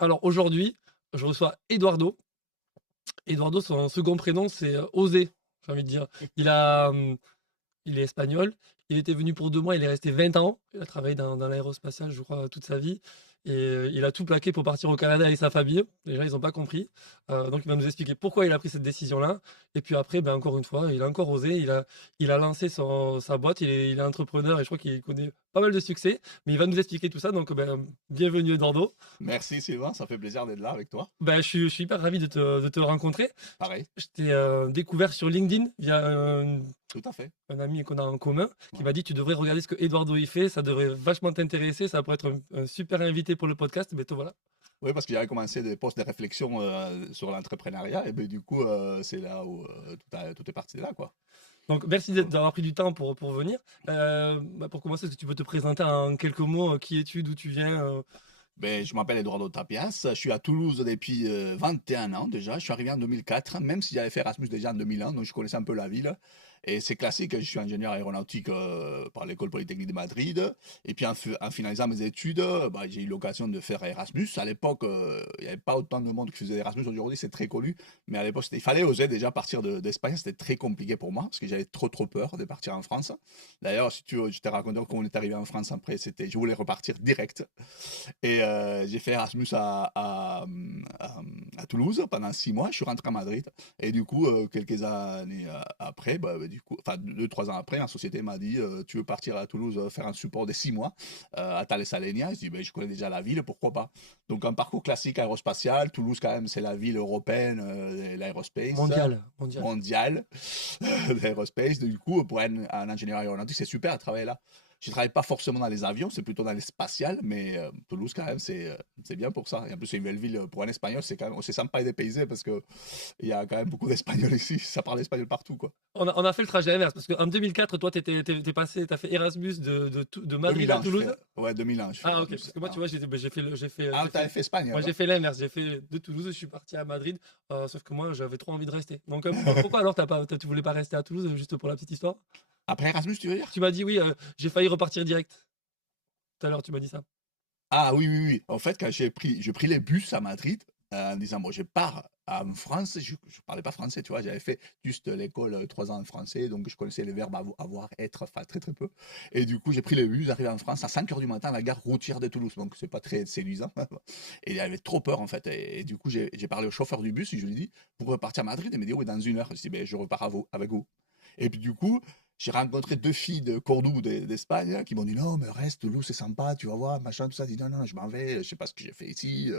Alors aujourd'hui, je reçois Eduardo. Eduardo, son second prénom, c'est Osé, j'ai envie de dire. Il a, il est espagnol. Il était venu pour 2 mois, il est resté 20 ans. Il a travaillé dans l'aérospatiale, je crois, toute sa vie. Et il a tout plaqué pour partir au Canada avec sa famille. Les gens, ils ont pas compris. Donc il va nous expliquer pourquoi il a pris cette décision-là. Et puis après, ben, encore une fois, il a encore osé. Il a lancé sa boîte. Il est entrepreneur et je crois qu'il connaît pas mal de succès. Mais il va nous expliquer tout ça. Donc, ben, bienvenue Eduardo. Merci Sylvain, ça fait plaisir d'être là avec toi. Ben, je suis hyper ravi de te rencontrer. Pareil, Je t'ai découvert sur LinkedIn via tout à fait. un ami qu'on a en commun qui Ouais. m'a dit tu devrais regarder ce que Eduardo y fait, ça devrait vachement t'intéresser, ça pourrait être un super invité pour le podcast. Mais toi voilà. Oui, parce que j'avais commencé des postes de réflexion sur l'entrepreneuriat, et ben, du coup, c'est là où tout est parti de là, quoi. Donc merci Cool. d'avoir pris du temps pour venir. Bah, pour commencer, est-ce que tu peux te présenter en quelques mots, qui es-tu, d'où tu viens Ben, je m'appelle Eduardo Tapias, je suis à Toulouse depuis 21 ans déjà. Je suis arrivé en 2004, même si j'avais fait Erasmus déjà en 2001, donc je connaissais un peu la ville. Et c'est classique, je suis ingénieur aéronautique par l'École Polytechnique de Madrid. Et puis en finalisant mes études, bah, j'ai eu l'occasion de faire Erasmus. À l'époque, il n'y avait pas autant de monde qui faisait Erasmus. Aujourd'hui, c'est très connu. Mais à l'époque, il fallait oser déjà partir d'Espagne. C'était très compliqué pour moi parce que j'avais trop peur de partir en France. D'ailleurs, si tu veux, je t'ai raconté quand on est arrivé en France après, je voulais repartir direct. Et j'ai fait Erasmus à Toulouse pendant 6 mois. Je suis rentré à Madrid. Et du coup, quelques années après, du coup, enfin 2, 3 ans après, ma société m'a dit tu veux partir à Toulouse faire un support de 6 mois à Thales Alenia. Je dis je connais déjà la ville, pourquoi pas. Donc un parcours classique aérospatial. Toulouse, quand même, c'est la ville européenne de l'aérospace mondial, mondial. mondiale de l'aérospace. Du coup, pour un ingénieur aéronautique, c'est super de travailler là. Je ne travaille pas forcément dans les avions, c'est plutôt dans les spatiales, mais Toulouse, quand même, c'est bien pour ça. Et en plus, c'est une belle ville pour un Espagnol, c'est quand même, c'est sympa et dépaysé parce qu'il y a quand même beaucoup d'Espagnols ici, ça parle espagnol partout, quoi. On a fait le trajet inverse parce qu'en 2004, toi, t'es passé, t'as fait Erasmus de Madrid 2000 à ans, Toulouse. ouais, 2000 ans, je fais Ah ok, Erasmus. parce que moi, tu Ah, vois, j'ai fait, ah t'avais fait Espagne, moi, j'ai alors? fait l'inverse. J'ai fait de Toulouse, je suis parti à Madrid. Sauf que moi, j'avais trop envie de rester. Donc pourquoi alors tu voulais pas rester à Toulouse, juste pour la petite histoire? Après Erasmus, tu veux dire? Tu m'as dit oui, j'ai failli repartir direct. Tout à l'heure, tu m'as dit ça. Ah oui, oui, oui. En fait, quand j'ai pris les bus à Madrid, en disant, bon, je pars en France, je ne parlais pas français, tu vois, j'avais fait juste l'école 3 ans en français, donc je connaissais les verbes avoir, être, enfin, très très peu. Et du coup, j'ai pris le bus, j'arrive en France à 5 heures du matin à la gare routière de Toulouse, donc c'est pas très séduisant. Et j'avais trop peur, en fait. Et du coup, j'ai parlé au chauffeur du bus, et je lui ai dit, pour repartir à Madrid, il m'a dit, oui, dans 1 heure. Je lui ai dit, ben, je repars avec vous. Et puis du coup, j'ai rencontré 2 filles de Cordoue, d'Espagne, là, qui m'ont dit: «Non, mais reste, Toulouse, c'est sympa, tu vas voir, machin, tout ça». J'ai dit: «Non, non, je m'en vais, je sais pas ce que j'ai fait ici».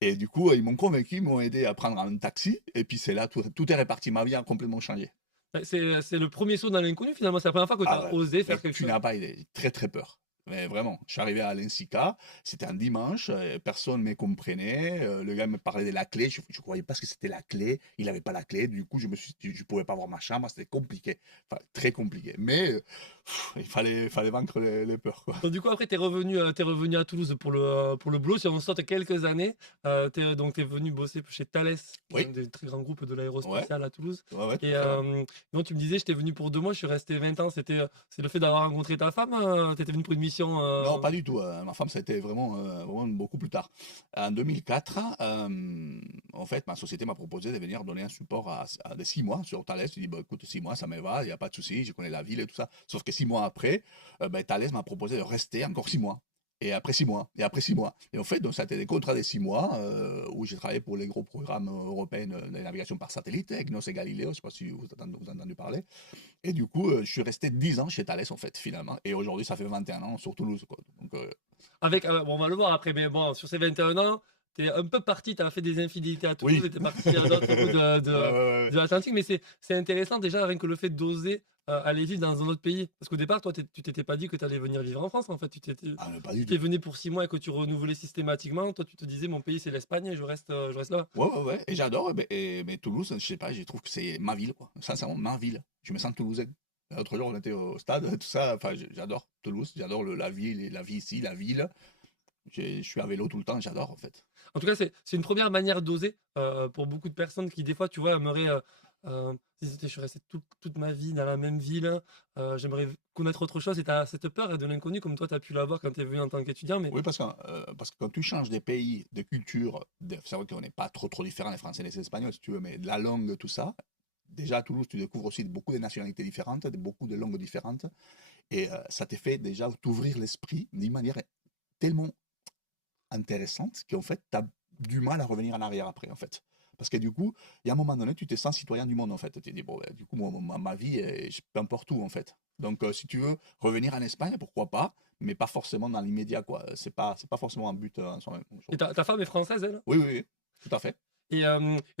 Et du coup, ils m'ont convaincu, ils m'ont aidé à prendre un taxi. Et puis c'est là, tout est réparti. Ma vie a complètement changé. Ouais, c'est le premier saut dans l'inconnu finalement. C'est la première fois que tu Ah as ouais, osé mais faire quelque tu chose. n'as pas idée. Très, très peur. Mais vraiment, je suis arrivé à l'Insica, c'était un dimanche, personne ne me comprenait. Le gars me parlait de la clé, je ne croyais pas ce que c'était la clé. Il n'avait pas la clé, du coup, je me suis dit, je ne pouvais pas voir ma chambre, c'était compliqué. Enfin, très compliqué. Mais il fallait vaincre les peurs, quoi. Donc, du coup, après, t'es revenu à Toulouse pour le boulot. Si on saute quelques années, donc t'es venu bosser chez Thales, qui est un Oui, des très grands groupes de ouais, l'aérospatiale à Toulouse. ouais, ouais, tout Et à fait, ouais. donc tu me disais, j'étais venu pour 2 mois, je suis resté 20 ans. C'est le fait d'avoir rencontré ta femme. T'étais venu pour une mission. Non, pas du tout. Ma femme, ça a été vraiment beaucoup plus tard. En 2004, en fait, ma société m'a proposé de venir donner un support à des 6 mois sur Thales. Je dis, bah, écoute, 6 mois, ça me va, il n'y a pas de souci, je connais la ville et tout ça. Sauf que 6 mois après, Thales m'a proposé de rester encore 6 mois. Et après 6 mois, et après 6 mois. Et en fait, donc, ça a été des contrats des 6 mois où j'ai travaillé pour les gros programmes européens de navigation par satellite, EGNOS et Galileo, je ne sais pas si vous avez entendu parler. Et du coup, je suis resté 10 ans chez Thales, en fait, finalement. Et aujourd'hui, ça fait 21 ans sur Toulouse, quoi. Donc, Avec, bon, on va le voir après, mais bon, sur ces 21 ans, t'es un peu parti, t'as fait des infidélités à Toulouse oui. et t'es parti à d'autres bouts Ouais, ouais, ouais. de l'Atlantique, mais c'est intéressant déjà rien que le fait d'oser aller vivre dans un autre pays. Parce qu'au départ, toi, tu t'étais pas dit que tu allais venir vivre en France, en fait. Ah, mais pas Tu du t'es tout. venu pour 6 mois et que tu renouvelais systématiquement. Toi, tu te disais, mon pays, c'est l'Espagne et je reste là. Ouais, ouais, ouais. Et j'adore. Mais Toulouse, je sais pas, je trouve que c'est ma ville, quoi. Sincèrement, ma ville. Je me sens toulousain. L'autre jour, on était au stade, tout ça. Enfin, j'adore Toulouse. J'adore la ville, la vie ici, la ville. Je suis à vélo tout le temps, j'adore en fait. En tout cas, c'est une première manière d'oser, pour beaucoup de personnes qui, des fois, tu vois, aimeraient, se disent: «Je suis resté toute ma vie dans la même ville, j'aimerais connaître autre chose» et tu as cette peur de l'inconnu comme toi, tu as pu l'avoir quand tu es venu en tant qu'étudiant, mais Oui, parce que quand tu changes des pays, de culture, c'est vrai qu'on n'est pas trop différents les Français et les Espagnols, si tu veux, mais la langue, tout ça. Déjà à Toulouse, tu découvres aussi beaucoup de nationalités différentes, beaucoup de langues différentes, et ça te fait déjà t'ouvrir l'esprit d'une manière tellement intéressante qu'en fait, tu as du mal à revenir en arrière après, en fait. Parce que du coup, il y a un moment donné, tu te sens citoyen du monde, en fait. Tu te dis, bon, ben, du coup, ma vie, peu importe où, en fait. Donc, si tu veux revenir en Espagne, pourquoi pas, mais pas forcément dans l'immédiat, quoi. C'est pas forcément un but en soi-même. et ta femme est française, elle? Oui, oui, oui, tout à fait. Et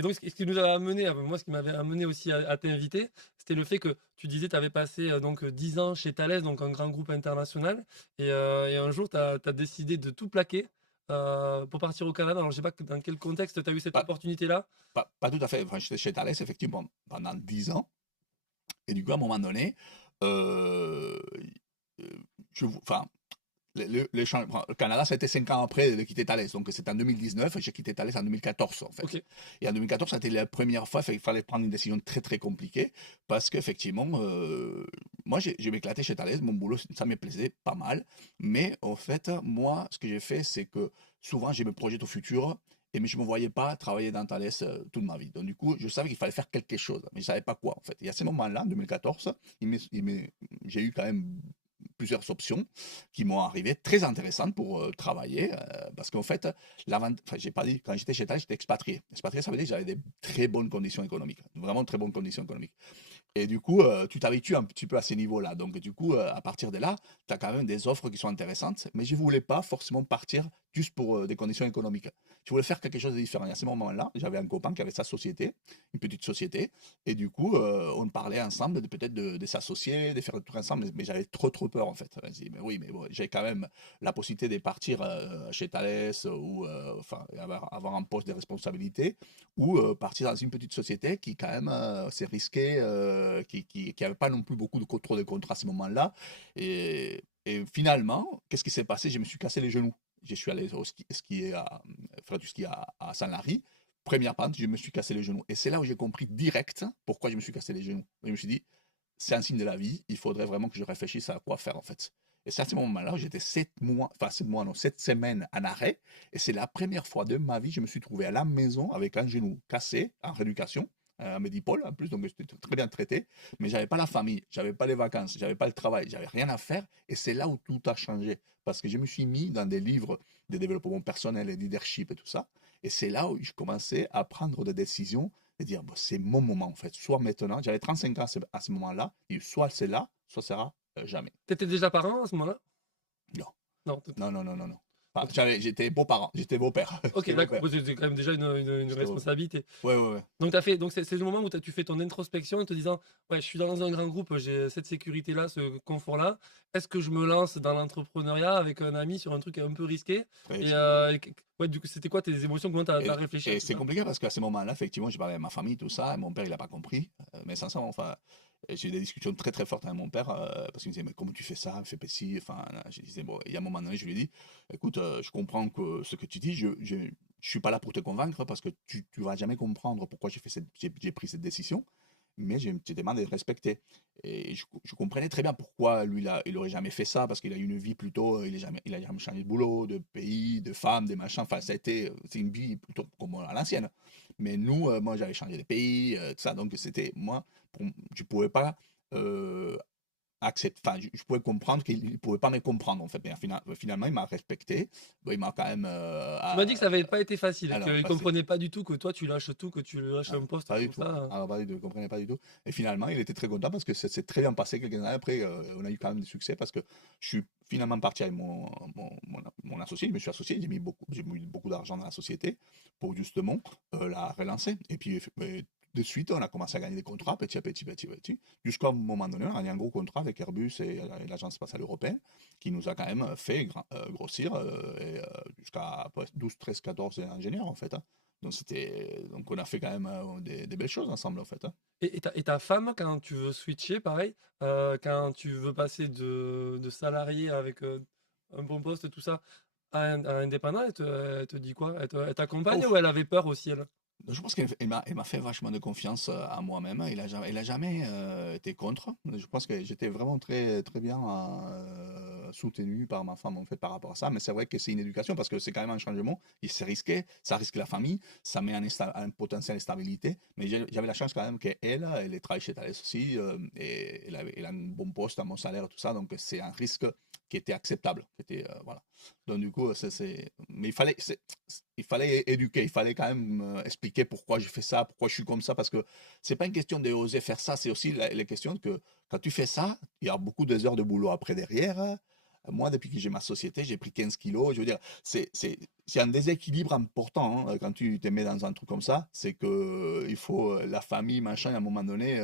donc ce qui nous a amené, moi, ce qui m'avait amené aussi à t'inviter, c'était le fait que tu disais tu avais passé, donc 10 ans chez Thales, donc un grand groupe international et un jour tu as décidé de tout plaquer, pour partir au Canada. Alors je sais pas dans quel contexte tu as eu cette Pas, opportunité-là? pas tout à fait. Enfin, j'étais chez Thales, effectivement, pendant 10 ans. Et du coup, à un moment donné, euh, enfin, le Canada, ça a été 5 ans après de quitter Thales. Donc, c'est en 2019. J'ai quitté Thales en 2014, en fait. OK. Et en 2014, ça a été la première fois qu'il fallait prendre une décision très, très compliquée. Parce qu'effectivement, moi, j'ai m'éclaté chez Thales. Mon boulot, ça me plaisait pas mal. Mais en fait, moi, ce que j'ai fait, c'est que souvent, je me projette au futur. Mais je ne me voyais pas travailler dans Thales toute ma vie. Donc, du coup, je savais qu'il fallait faire quelque chose. Mais je ne savais pas quoi, en fait. Et à ce moment-là, en 2014, j'ai eu quand même plusieurs options qui m'ont arrivé très intéressantes pour travailler. Parce qu'en fait, enfin, j'ai pas dit, quand j'étais chez Thales, j'étais expatrié. Expatrié, ça veut dire que j'avais des très bonnes conditions économiques. Vraiment très bonnes conditions économiques. Et du coup, tu t'habitues un petit peu à ces niveaux-là. Donc, du coup, à partir de là, tu as quand même des offres qui sont intéressantes. Mais je ne voulais pas forcément partir juste pour des conditions économiques. Je voulais faire quelque chose de différent. Et à ce moment-là, j'avais un copain qui avait sa société, une petite société. Et du coup, on parlait ensemble de peut-être de s'associer, de faire le truc ensemble. Mais j'avais trop peur, en fait. Je dis, mais oui, mais bon, j'ai quand même la possibilité de partir chez Thales ou enfin, avoir un poste de responsabilité ou partir dans une petite société qui quand même s'est risquée, qui n'avait pas non plus beaucoup de contrôle de contrat à ce moment-là. Et finalement, qu'est-ce qui s'est passé? Je me suis cassé les genoux. Je suis allé faire du ski à Saint-Lary. Première pente, je me suis cassé les genoux. Et c'est là où j'ai compris direct pourquoi je me suis cassé les genoux. Je me suis dit, c'est un signe de la vie, il faudrait vraiment que je réfléchisse à quoi faire en fait. Et c'est à ce moment-là où j'étais 7 mois, enfin 7 mois, non, 7 semaines en arrêt. Et c'est la première fois de ma vie, je me suis trouvé à la maison avec un genou cassé, en rééducation, à Medipol en plus, donc j'étais très bien traité. Mais j'avais pas la famille, j'avais pas les vacances, j'avais pas le travail, j'avais rien à faire. Et c'est là où tout a changé. Parce que je me suis mis dans des livres de développement personnel et de leadership et tout ça. Et c'est là où je commençais à prendre des décisions et dire, bon, c'est mon moment en fait. Soit maintenant, j'avais 35 ans à ce moment-là, et soit c'est là, soit c'est sera jamais. Tu étais déjà parent à ce moment-là? Non, Non, non, non, non, non, non. Enfin, OK. j'étais beau-parent, j'étais beau-père. OK, J'étais d'accord. beau-père. Bah, c'est quand même déjà une J'étais beau-père. responsabilité. Ouais, ouais, ouais. Donc t'as fait donc c'est le moment où tu fais ton introspection en te disant: «Ouais, je suis dans un grand groupe, j'ai cette sécurité-là, ce confort-là. Est-ce que je me lance dans l'entrepreneuriat avec un ami sur un truc un peu risqué?» Très et cher. ouais, du coup, c'était quoi tes émotions? Comment tu as Et, réfléchi à et tout c'est ça? compliqué parce qu'à ce moment-là, effectivement, j'ai parlé à ma famille, tout ça, et mon père, il n'a pas compris. Mais sincèrement, enfin, j'ai eu des discussions très très fortes avec mon père parce qu'il me disait, mais comment tu fais ça? Fais pas ci. Enfin, je disais, bon, il y a un moment donné, je lui ai dit, écoute, je comprends que ce que tu dis, je suis pas là pour te convaincre parce que tu vas jamais comprendre pourquoi j'ai pris cette décision. Mais je te demande de respecter. Et je comprenais très bien pourquoi lui, il aurait jamais fait ça, parce qu'il a eu une vie plutôt, il a jamais changé de boulot, de pays, de femme, de machin. Enfin, c'est une vie plutôt comme à l'ancienne. Mais nous, moi, j'avais changé de pays, tout ça. Donc, c'était, moi, je pouvais pas euh, enfin, je pouvais comprendre qu'il ne pouvait pas me comprendre, en fait. Mais finalement, il m'a respecté. Bon, il m'a quand même. Tu m'as dit que ça avait pas été facile, Alors, qu'il comprenait pas du tout que toi tu lâches tout, que tu lâches ah, un poste pas du comme tout. ça. Alors, pas du tout, il comprenait pas du tout. Et finalement, il était très content parce que ça s'est très bien passé quelques années après. On a eu quand même du succès parce que je suis finalement parti avec mon associé. Je me suis associé, j'ai mis beaucoup d'argent dans la société pour justement la relancer. Et puis, de suite, on a commencé à gagner des contrats petit à petit, petit à petit. Jusqu'à un moment donné, on a gagné un gros contrat avec Airbus et l'Agence spatiale européenne qui nous a quand même fait grossir jusqu'à 12, 13, 14 ingénieurs en fait, hein. Donc on a fait quand même des belles choses ensemble en fait, hein. Et ta femme, quand tu veux switcher, pareil, quand tu veux passer de salarié avec un bon poste, tout ça, à indépendant, elle te dit quoi? Elle t'accompagne ou Ouf! elle avait peur aussi, elle? Je pense qu'elle m'a fait vachement de confiance, à moi-même. Elle a jamais, été contre. Je pense que j'étais vraiment très très bien, soutenu par ma femme, en fait, par rapport à ça. Mais c'est vrai que c'est une éducation parce que c'est quand même un changement et c'est risqué. Ça risque la famille, ça met un potentiel instabilité. Mais j'avais la chance quand même qu'elle, elle travaille chez Thales aussi, et elle a un bon poste, un bon salaire, tout ça. Donc c'est un risque qui était acceptable, qui était, voilà. Donc du coup, mais il fallait éduquer, il fallait quand même, expliquer pourquoi je fais ça, pourquoi je suis comme ça, parce que c'est pas une question d'oser faire ça, c'est aussi les questions que quand tu fais ça, il y a beaucoup d'heures de boulot après derrière. Moi, depuis que j'ai ma société, j'ai pris 15 kilos. Je veux dire, c'est un déséquilibre important, hein, quand tu te mets dans un truc comme ça. C'est que il faut la famille, machin, à un moment donné,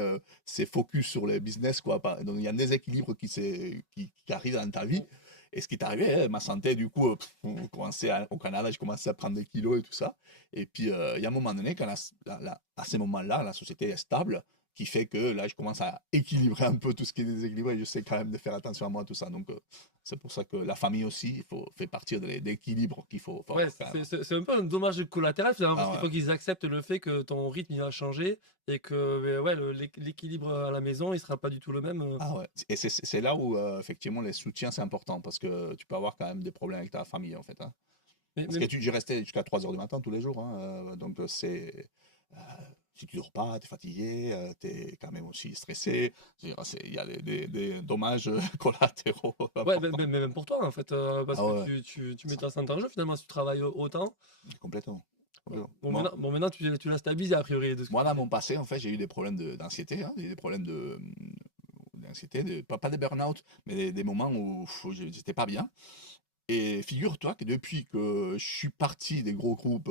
c'est focus sur le business, quoi. Donc, il y a un déséquilibre qui arrive dans ta vie. Et ce qui est arrivé, hein, ma santé, du coup, au Canada, j'ai commencé à prendre des kilos et tout ça. Et puis, il y a un moment donné, quand à ce moment-là, la société est stable, qui fait que là, je commence à équilibrer un peu tout ce qui est déséquilibré. Je sais quand même de faire attention à moi, tout ça. Donc, c'est pour ça que la famille aussi, fait partie de l'équilibre qu'il faut Ouais, avoir quand même. c'est un peu un dommage collatéral finalement parce Ah qu'il ouais. faut qu'ils acceptent le fait que ton rythme il va changer et que, ouais, l'équilibre à la maison, il sera pas du tout le même, Ah ouais. Et c'est là où, effectivement, les soutiens, c'est important parce que tu peux avoir quand même des problèmes avec ta famille, en fait, hein. mais Parce que j'ai resté jusqu'à 3 heures du matin tous les jours, hein, donc heu, si tu dors pas, tu es fatigué, tu es quand même aussi stressé. Je veux dire, il y a des dommages, collatéraux ouais, importants. mais même pour toi en fait, parce Ah que ouais, tu mets ça ta santé en jeu finalement si tu travailles autant. complètement, Bon, complètement. Moi maintenant tu l'as stabilisé a priori de ce que moi, tu dans dis? mon passé, en fait, j'ai eu des problèmes d'anxiété, hein, j'ai eu des problèmes d'anxiété, pas des burn-out, mais des moments où j'étais pas bien. Et figure-toi que depuis que je suis parti des gros groupes,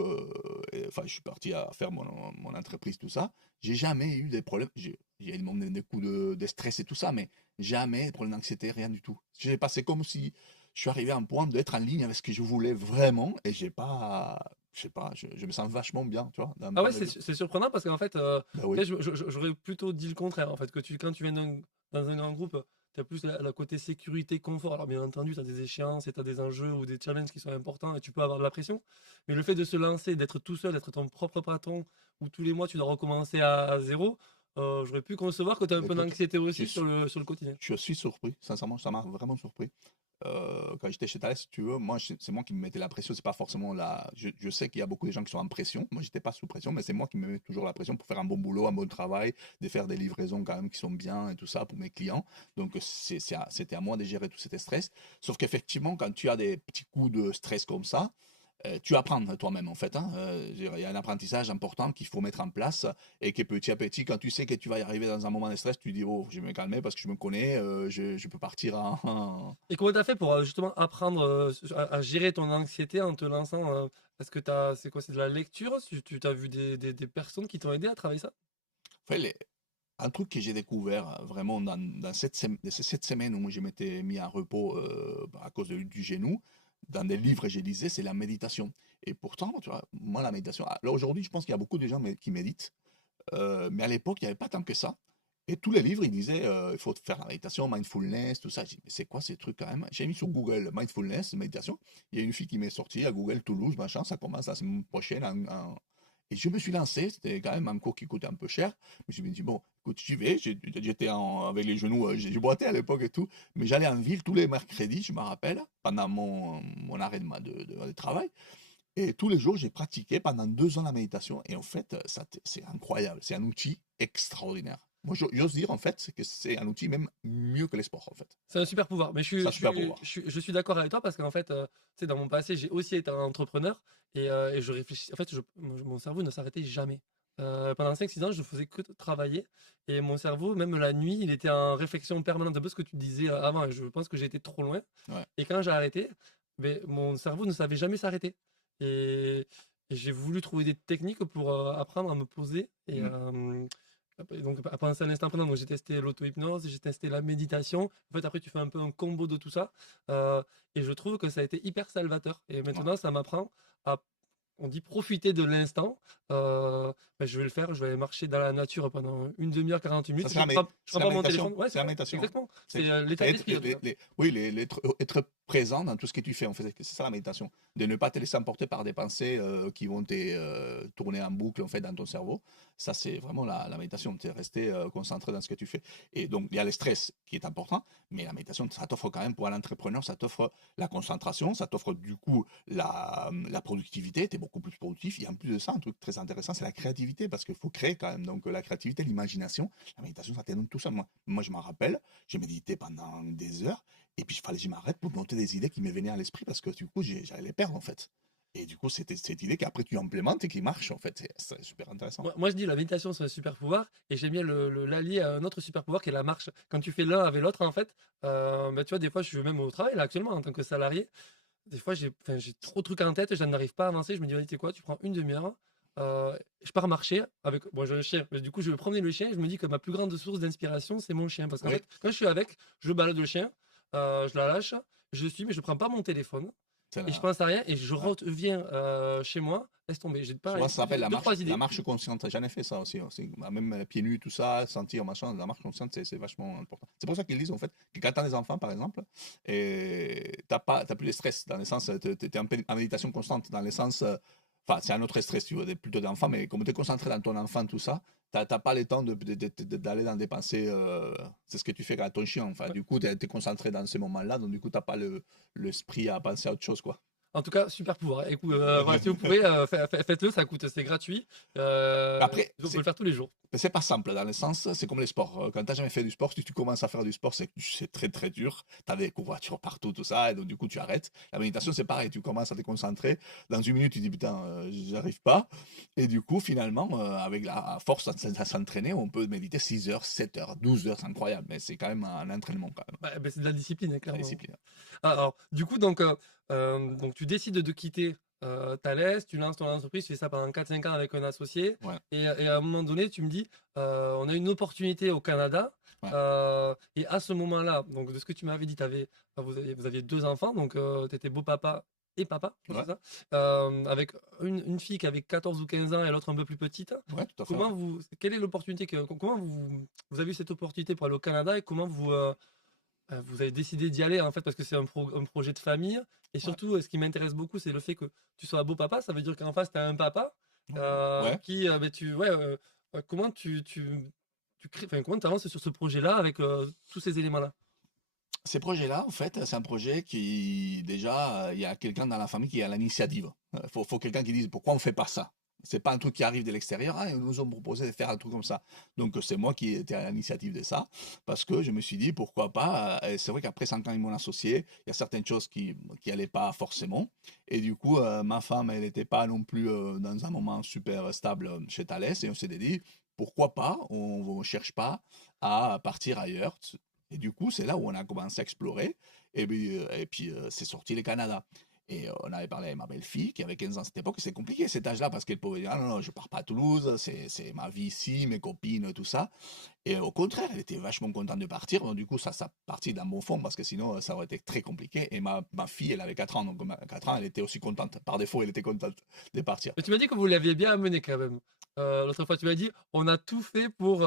enfin, je suis parti à faire mon entreprise, tout ça, j'ai jamais eu des problèmes. J'ai eu des coups de stress et tout ça, mais jamais de problème d'anxiété, rien du tout. J'ai passé comme si je suis arrivé à un point d'être en ligne avec ce que je voulais vraiment et j'ai pas, je sais pas, je me sens vachement bien, tu vois, d'un Ah point ouais, de vue. c'est surprenant parce qu'en fait, Ben tu oui, sais, j'aurais plutôt dit le contraire, en fait, que quand tu viens dans un grand groupe, tu as plus la côté sécurité, confort. Alors bien entendu, tu as des échéances et tu as des enjeux ou des challenges qui sont importants et tu peux avoir de la pression. Mais le fait de se lancer, d'être tout seul, d'être ton propre patron, où tous les mois tu dois recommencer à 0, j'aurais pu concevoir que tu as un ben peu écoute, d'anxiété je aussi suis, sur le quotidien. je suis surpris, sincèrement, ça m'a vraiment surpris. Quand j'étais chez Thales, si tu veux, moi, c'est moi qui me mettais la pression. C'est pas forcément la. Je sais qu'il y a beaucoup de gens qui sont en pression. Moi, j'étais pas sous pression, mais c'est moi qui me mets toujours la pression pour faire un bon boulot, un bon travail, de faire des livraisons quand même qui sont bien et tout ça pour mes clients. Donc, c'était à moi de gérer tout cet stress. Sauf qu'effectivement, quand tu as des petits coups de stress comme ça, tu apprends toi-même en fait, hein. Je veux dire, il y a un apprentissage important qu'il faut mettre en place et que petit à petit, quand tu sais que tu vas y arriver dans un moment de stress, tu dis oh, je vais me calmer parce que je me connais, je peux partir Et comment tu as fait pour justement apprendre à gérer ton anxiété en te lançant est-ce que c'est quoi? C'est de la lecture? Tu as vu des personnes qui t'ont aidé à travailler ça? Enfin, un truc que j'ai découvert vraiment dans cette semaine où je m'étais mis en repos à cause du genou, dans des livres que j'ai lisais, c'est la méditation. Et pourtant, tu vois, moi, la méditation, alors aujourd'hui, je pense qu'il y a beaucoup de gens qui méditent, mais à l'époque, il n'y avait pas tant que ça. Et tous les livres, ils disaient, il faut faire la méditation, mindfulness, tout ça. J'ai dit, mais c'est quoi ces trucs quand même? J'ai mis sur Google mindfulness, méditation. Il y a une fille qui m'est sortie à Google Toulouse, machin, ça commence la semaine prochaine. Et je me suis lancé, c'était quand même un cours qui coûtait un peu cher. Mais je me suis dit, bon, écoute, j'y vais. J'étais avec les genoux, j'ai boité à l'époque et tout. Mais j'allais en ville tous les mercredis, je me rappelle, pendant mon arrêt de travail. Et tous les jours, j'ai pratiqué pendant 2 ans la méditation. Et en fait, c'est incroyable. C'est un outil extraordinaire. Moi, j'ose dire, en fait, que c'est un outil même mieux que les sports, en fait. C'est un super pouvoir, mais C'est un super pouvoir. je suis d'accord avec toi parce qu'en fait, tu sais, dans mon passé, j'ai aussi été un entrepreneur et je réfléchis en fait, mon cerveau ne s'arrêtait jamais. Pendant 5 6 ans, je faisais que travailler et mon cerveau, même la nuit, il était en réflexion permanente. Un peu ce que tu disais avant, et je pense que j'ai été trop loin Ouais. et quand j'ai arrêté, beh, mon cerveau ne savait jamais s'arrêter et j'ai voulu trouver des techniques pour, apprendre à me poser et Mm. donc à penser à l'instant présent. Donc j'ai testé l'auto-hypnose, j'ai testé la méditation. En fait, après, tu fais un peu un combo de tout ça, et je trouve que ça a été hyper salvateur et Ouais. maintenant ça m'apprend à on dit profiter de l'instant. Bah, je vais le faire, je vais aller marcher dans la nature pendant une demi-heure, 40 Ça, minutes. c'est la, mé- Je c'est prends la pas mon méditation. téléphone. Ouais, C'est c'est la ça, méditation. Hein. exactement. C'est C'est l'état être, d'esprit, en tout cas. oui, être présent dans tout ce que tu fais. En fait, c'est ça la méditation. De ne pas te laisser emporter par des pensées qui vont tourner en boucle en fait, dans ton cerveau. Ça, c'est vraiment la méditation. Tu es resté concentré dans ce que tu fais. Et donc, il y a le stress qui est important, mais la méditation, ça t'offre quand même, pour un entrepreneur, ça t'offre la concentration, ça t'offre du coup la productivité, tu es beaucoup plus productif. Et en plus de ça, un truc très intéressant, c'est la créativité, parce qu'il faut créer quand même. Donc, la créativité, l'imagination, la méditation, ça t'aide tout ça. Moi, je m'en rappelle, j'ai médité pendant des heures, et puis il fallait que je m'arrête pour noter des idées qui me venaient à l'esprit, parce que du coup, j'allais les perdre, en fait. Et du coup, c'était cette idée qu'après tu implémentes et qui marche, en fait. C'est super intéressant. Moi, je dis la méditation, c'est un super pouvoir, et j'aime bien l'allier à un autre super pouvoir qui est la marche. Quand tu fais l'un avec l'autre, en fait, bah, tu vois, des fois, je suis même au travail, là, actuellement, en tant que salarié. Des fois, j'ai trop de trucs en tête, je n'arrive pas à avancer. Je me dis, vas-y, tu sais quoi, tu prends une demi-heure, je pars marcher avec. Bon, j'ai un chien, mais du coup, je vais promener le chien. Et je me dis que ma plus grande source d'inspiration, c'est mon chien. Parce qu'en Oui, fait, quand je suis avec, je balade le chien, je la lâche, je le suis, mais je prends pas mon téléphone. c'est Et je la, pense à rien, et je ouais. reviens chez moi, laisse tomber. J'ai Souvent, pareil, ça s'appelle deux, trois la idées. marche consciente. J'en ai fait ça aussi. Même pieds nus, tout ça, sentir, machin, la marche consciente, c'est vachement important. C'est pour ça qu'ils disent, en fait, que quand tu as des enfants, par exemple, et t'as plus de stress, dans le sens, tu es en méditation constante, dans le sens, enfin, c'est un autre stress, tu vois, plutôt d'enfant, mais comme tu es concentré dans ton enfant, tout ça, t'as pas le temps d'aller dans des pensées, c'est ce que tu fais avec ton chien, enfin, Ouais. du coup, tu es concentré dans ces moments-là, donc du coup, t'as pas l'esprit à penser à autre chose, quoi. En tout cas, super pouvoir. Écoute, voilà, si vous pouvez, faites-le, ça coûte, c'est gratuit. Après, On peut le faire tous les jours. c'est pas simple dans le sens, c'est comme les sports. Quand tu n'as jamais fait du sport, si tu commences à faire du sport, c'est très très dur. Tu as des courbatures partout, tout ça, et donc du coup tu arrêtes. La méditation, c'est pareil, tu commences à te concentrer. Dans une minute, tu dis putain, j'arrive pas. Et du coup, finalement, avec la force à s'entraîner, on peut méditer 6 heures, 7 heures, 12 heures, c'est incroyable. Mais c'est quand même un entraînement, quand même. Bah, c'est de la discipline, hein, C'est la clairement. discipline. Alors, du coup, donc tu décides de quitter Thales, tu lances ton entreprise, tu fais ça pendant 4 5 ans avec un associé, Ouais, et à un moment donné, tu me dis, on a une opportunité au Canada, ouais, et à ce moment-là, donc de ce que tu m'avais dit, vous aviez deux enfants, donc tu étais beau-papa et papa, je crois ouais, que c'est ça, avec une fille qui avait 14 ou 15 ans et l'autre un peu plus petite. ouais, tout à fait. Ouais. Quelle est l'opportunité comment vous avez eu cette opportunité pour aller au Canada, et comment vous avez décidé d'y aller, en fait, parce que c'est un projet de famille. Et Ouais. surtout, ce qui m'intéresse beaucoup, c'est le fait que tu sois un beau papa. Ça veut dire qu'en face, tu as un papa Ouais. qui, ouais, comment tu crées, enfin, comment tu avances sur ce projet-là avec tous ces éléments-là? Ces projets-là, en fait, c'est un projet qui, déjà, il y a quelqu'un dans la famille qui a l'initiative. Faut quelqu'un qui dise pourquoi on fait pas ça. C'est pas un truc qui arrive de l'extérieur. Ah, ils nous ont proposé de faire un truc comme ça. Donc, c'est moi qui étais à l'initiative de ça. Parce que je me suis dit, pourquoi pas. Et c'est vrai qu'après 5 ans, ils m'ont associé. Il y a certaines choses qui allaient pas forcément. Et du coup, ma femme, elle n'était pas non plus dans un moment super stable chez Thales. Et on s'est dit, pourquoi pas, on ne cherche pas à partir ailleurs. Et du coup, c'est là où on a commencé à explorer. Et puis, c'est sorti le Canada. Et on avait parlé avec ma belle-fille qui avait 15 ans à cette époque. C'est compliqué cet âge-là parce qu'elle pouvait dire ah non, non, je pars pas à Toulouse, c'est ma vie ici, mes copines, tout ça. Et au contraire, elle était vachement contente de partir. Donc, du coup, ça partit d'un bon fond parce que sinon, ça aurait été très compliqué. Et ma fille, elle avait 4 ans. Donc, 4 ans, elle était aussi contente. Par défaut, elle était contente de partir. Mais tu m'as dit que vous l'aviez bien amené quand même. L'autre fois, tu m'as dit, on a tout fait pour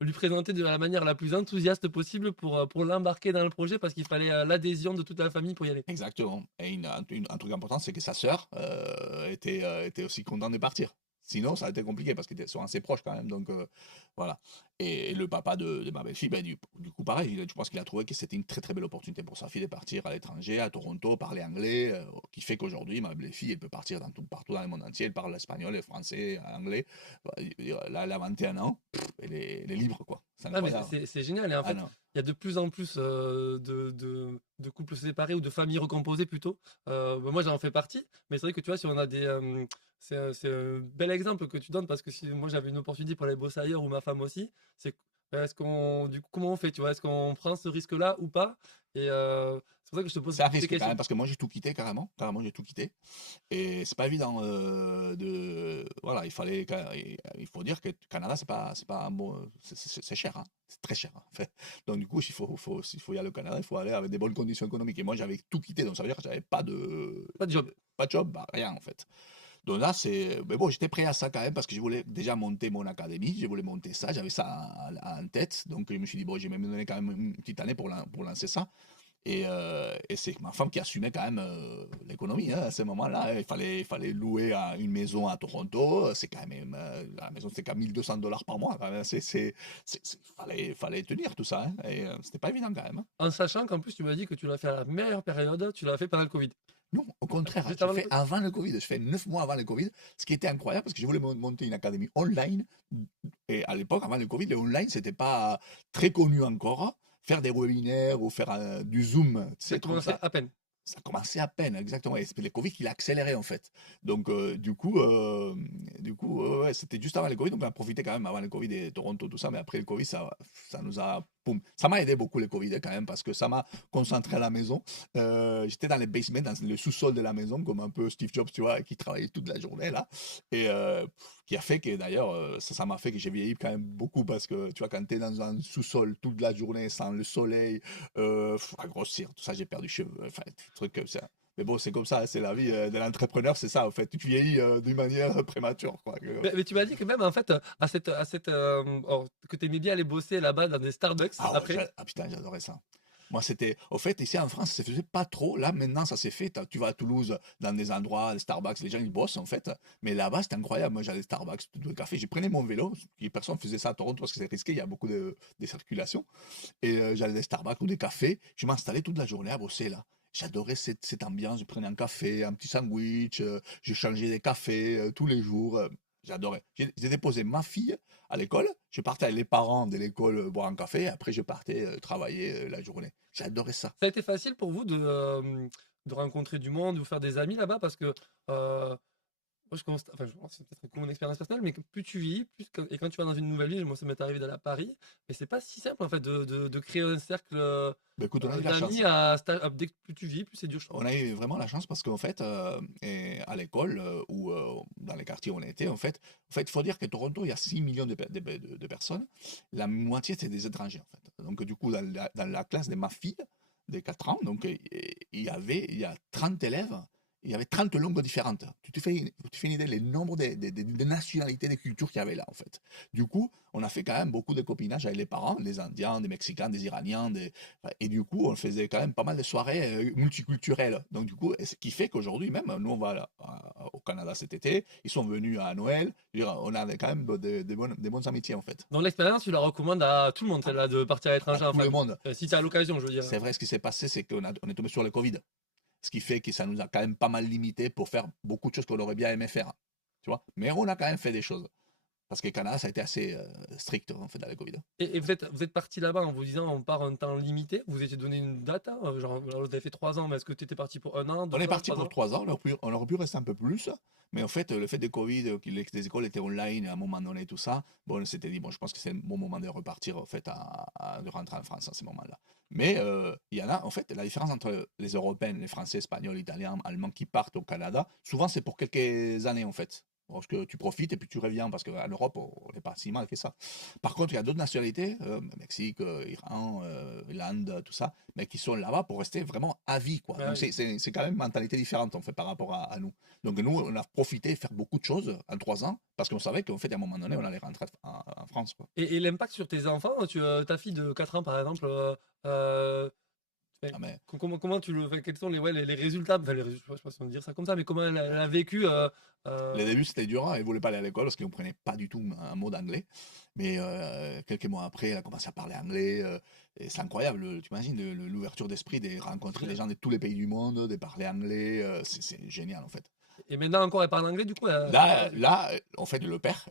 lui présenter de la manière la plus enthousiaste possible pour l'embarquer dans le projet, parce qu'il fallait l'adhésion de toute la famille pour y aller. Exactement. Et un truc important, c'est que sa sœur était aussi contente de partir. Sinon, ça a été compliqué parce qu'ils sont assez proches quand même. Donc, voilà. Et le papa de ma belle-fille, ben, du coup, pareil, je pense qu'il a trouvé que c'était une très très belle opportunité pour sa fille de partir à l'étranger, à Toronto, parler anglais, qui fait qu'aujourd'hui, ma belle-fille, elle peut partir partout dans le monde entier. Elle parle espagnol, le français, anglais. Là, elle a 21 ans, elle est libre, quoi. C'est Ah, mais incroyable. c'est génial. Et en Ah fait, non. il y a de plus en plus de couples séparés, ou de familles recomposées plutôt. Bah, moi, j'en fais partie. Mais c'est vrai que tu vois, si on a c'est un bel exemple que tu donnes, parce que si moi j'avais une opportunité pour aller bosser ailleurs, ou ma femme aussi, c'est du coup, comment on fait, tu vois? Est-ce qu'on prend ce risque-là ou pas? Et c'est pour ça que je te pose C'est un toutes ces risque quand même, questions. parce que moi j'ai tout quitté carrément, carrément j'ai tout quitté. Et c'est pas évident voilà, il faut dire que le Canada c'est pas un bon, c'est cher, hein. C'est très cher, hein, en fait. Donc du coup, s'il faut y aller au Canada, il faut aller avec des bonnes conditions économiques. Et moi j'avais tout quitté, donc ça veut dire que j'avais pas de, Pas de job. pas de job, bah, rien en fait. Donc là, c'est. Mais bon, j'étais prêt à ça quand même parce que je voulais déjà monter mon académie, je voulais monter ça, j'avais ça en tête. Donc je me suis dit, bon, je vais me donner quand même une petite année pour lancer ça. Et c'est ma femme qui assumait quand même l'économie hein, à ce moment-là. Il fallait louer une maison à Toronto. C'est quand même. La maison, c'était qu'à 1200 $ par mois. Quand même. Fallait tenir tout ça. Hein, et c'était pas évident quand même. Hein. En sachant qu'en plus, tu m'as dit que tu l'as fait à la meilleure période, tu l'as fait pendant le Covid. Non, au contraire, Juste j'ai avant le fait Covid. avant le Covid. Je fais 9 mois avant le Covid, ce qui était incroyable parce que je voulais monter une académie online. Et à l'époque, avant le Covid, le online, c'était pas très connu encore. Faire des webinaires ou faire du Zoom, tu Ça sais, trop commençait à peine. ça commençait à peine, exactement. Et c'est le Covid qui l'a accéléré en fait. Donc ouais, c'était juste avant le Covid, donc on a profité quand même avant le Covid et Toronto, tout ça. Mais après le Covid, ça nous a, boum. Ça m'a aidé beaucoup le Covid quand même parce que ça m'a concentré à la maison. J'étais dans les basements, dans le sous-sol de la maison, comme un peu Steve Jobs, tu vois, qui travaillait toute la journée là. Et qui a fait que d'ailleurs, ça m'a fait que j'ai vieilli quand même beaucoup parce que tu vois, quand tu es dans un sous-sol toute la journée sans le soleil, à grossir, tout ça, j'ai perdu cheveux, enfin, des trucs comme ça. Mais bon, c'est comme ça, c'est la vie de l'entrepreneur, c'est ça, en fait. Tu vieillis d'une manière prémature, quoi. Mais tu m'as dit que même en fait, que tu aimais bien aller bosser là-bas dans des Starbucks Ah ouais, après. ah putain, j'adorais ça. Moi, c'était. Au fait, ici en France, ça se faisait pas trop. Là, maintenant, ça s'est fait. Tu vas à Toulouse, dans des endroits, des Starbucks, les gens, ils bossent, en fait. Mais là-bas, c'était incroyable. Moi, j'allais Starbucks, tout le café. J'ai prenais mon vélo. Personne faisait ça à Toronto parce que c'est risqué. Il y a beaucoup de circulation. Et j'allais des Starbucks ou des cafés. Je m'installais toute la journée à bosser, là. J'adorais cette ambiance. Je prenais un café, un petit sandwich. Je changeais des cafés tous les jours. J'adorais. J'ai déposé ma fille à l'école. Je partais avec les parents de l'école boire un café. Après, je partais travailler la journée. J'adorais ça. Ça a été facile pour vous de rencontrer du monde, de vous faire des amis là-bas parce que moi, enfin, c'est peut-être mon expérience personnelle, mais que plus tu vis, et quand tu vas dans une nouvelle ville, moi ça m'est arrivé d'aller à Paris, mais c'est pas si simple en fait de créer un cercle Ben, écoute, on a eu la chance. d'amis dès que plus tu vis, plus c'est dur, je trouve. On a eu vraiment la chance parce qu'en fait, à l'école ou dans les quartiers où on était, il faut dire que Toronto, il y a 6 millions de personnes. La moitié, c'est des étrangers, en fait. Donc, du coup, dans la classe de ma fille, de 4 ans, donc, il y a 30 élèves, il y avait 30 langues différentes. Tu te fais une idée, le nombre de nationalités, de cultures qu'il y avait là, en fait. Du coup, on a fait quand même beaucoup de copinage avec les parents, les Indiens, des Mexicains, des Iraniens, et du coup, on faisait quand même pas mal de soirées multiculturelles. Donc, du coup, ce qui fait qu'aujourd'hui, même, nous, on va au Canada cet été, ils sont venus à Noël. Je veux dire, on a quand même des bonnes amitiés, en fait. Donc l'expérience, tu la recommandes à tout le monde, À, celle-là, de partir à à l'étranger en tout le famille. monde. Si tu as l'occasion, je veux dire. C'est vrai, ce qui s'est passé, c'est qu'on est tombé sur le Covid. Ce qui fait que ça nous a quand même pas mal limité pour faire beaucoup de choses qu'on aurait bien aimé faire. Tu vois. Mais on a quand même fait des choses. Parce que le Canada, ça a été assez strict, en fait, dans le Covid. Et vous êtes parti là-bas en vous disant on part un temps limité, vous étiez donné une date, hein, genre vous avez fait 3 ans, mais est-ce que tu étais parti pour 1 an, On est 2 ans, parti 3 pour ans? 3 ans, on aurait pu rester un peu plus, mais en fait, le fait de Covid, que les écoles étaient online à un moment donné, tout ça, bon, on s'était dit, bon, je pense que c'est le bon moment de repartir, en fait, de rentrer en France à ce moment-là. Mais il y en a, en fait, la différence entre les Européens, les Français, Espagnols, Italiens, Allemands qui partent au Canada, souvent c'est pour quelques années, en fait. Parce que tu profites et puis tu reviens, parce qu'en Europe, on n'est pas si mal que ça. Par contre, il y a d'autres nationalités, Mexique, Iran, Irlande, tout ça, mais qui sont là-bas pour rester vraiment à vie, quoi. Ouais, Donc ouais. c'est quand même une mentalité différente, en fait, par rapport à nous. Donc nous, on a profité de faire beaucoup de choses en 3 ans, parce qu'on savait qu'en fait, à un moment donné, on allait rentrer en France, quoi. Et l'impact sur tes enfants, ta fille de 4 ans par exemple, euh, Ah, mais comment tu le fais, quels sont les résultats, enfin, je sais pas si on peut dire ça comme ça, mais comment elle a vécu les débuts, c'était dur, hein, elle voulait pas aller à l'école parce qu'elle ne comprenait pas du tout un mot d'anglais. Mais quelques mois après, elle a commencé à parler anglais. Et c'est incroyable, tu imagines l'ouverture d'esprit de rencontrer des gens de tous les pays du monde, de parler anglais. C'est génial, en fait. et maintenant encore elle parle anglais du coup, Là, en fait, le père.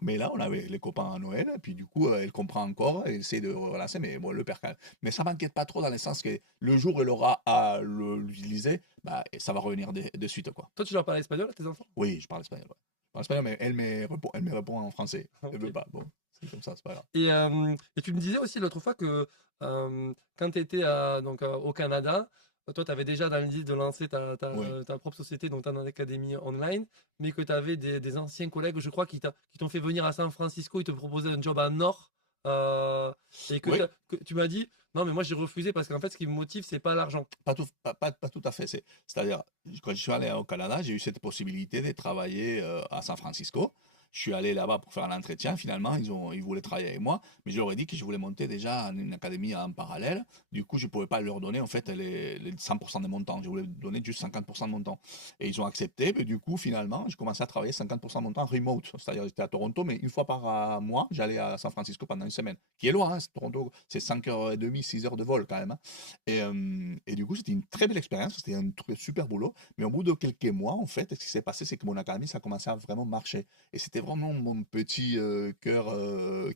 Mais là, on avait les copains à Noël, et puis du coup, elle comprend encore, elle essaie de relancer, mais bon, le père quand même. Mais ça m'inquiète pas trop dans le sens que le jour où elle aura à l'utiliser, bah, ça va revenir de suite, quoi. toi tu leur parles espagnol à tes enfants? Oui, je parle espagnol, ouais. Je parle espagnol, mais elle me répond en français. Elle veut Ok. pas, bon, c'est comme ça, c'est pas grave. Et tu me disais aussi l'autre fois que quand tu étais au Canada, toi, tu avais déjà dans l'idée de lancer Oui. ta propre société, donc ton académie online, mais que tu avais des anciens collègues, je crois, qui t'ont fait venir à San Francisco, ils te proposaient un job à Nord. euh, et Oui, que tu m'as dit, non, mais moi j'ai refusé parce qu'en fait, ce qui me motive, c'est pas l'argent. pas tout à fait. C'est-à-dire, quand je suis allé au Canada, j'ai eu cette possibilité de travailler à San Francisco. Je suis allé là-bas pour faire un entretien. Finalement, ils voulaient travailler avec moi, mais je leur ai dit que je voulais monter déjà une académie en parallèle. Du coup, je ne pouvais pas leur donner en fait les 100% de mon temps. Je voulais donner juste 50% de mon temps. Et ils ont accepté. Mais du coup, finalement, j'ai commencé à travailler 50% de mon temps remote. C'est-à-dire, j'étais à Toronto, mais une fois par mois, j'allais à San Francisco pendant une semaine. Qui est loin, hein, Toronto, c'est 5h30, 6 heures de vol quand même, hein. Et du coup, c'était une très belle expérience, c'était un super boulot. Mais au bout de quelques mois, en fait, ce qui s'est passé, c'est que mon académie, ça a commencé à vraiment marcher. Et c'était vraiment mon petit cœur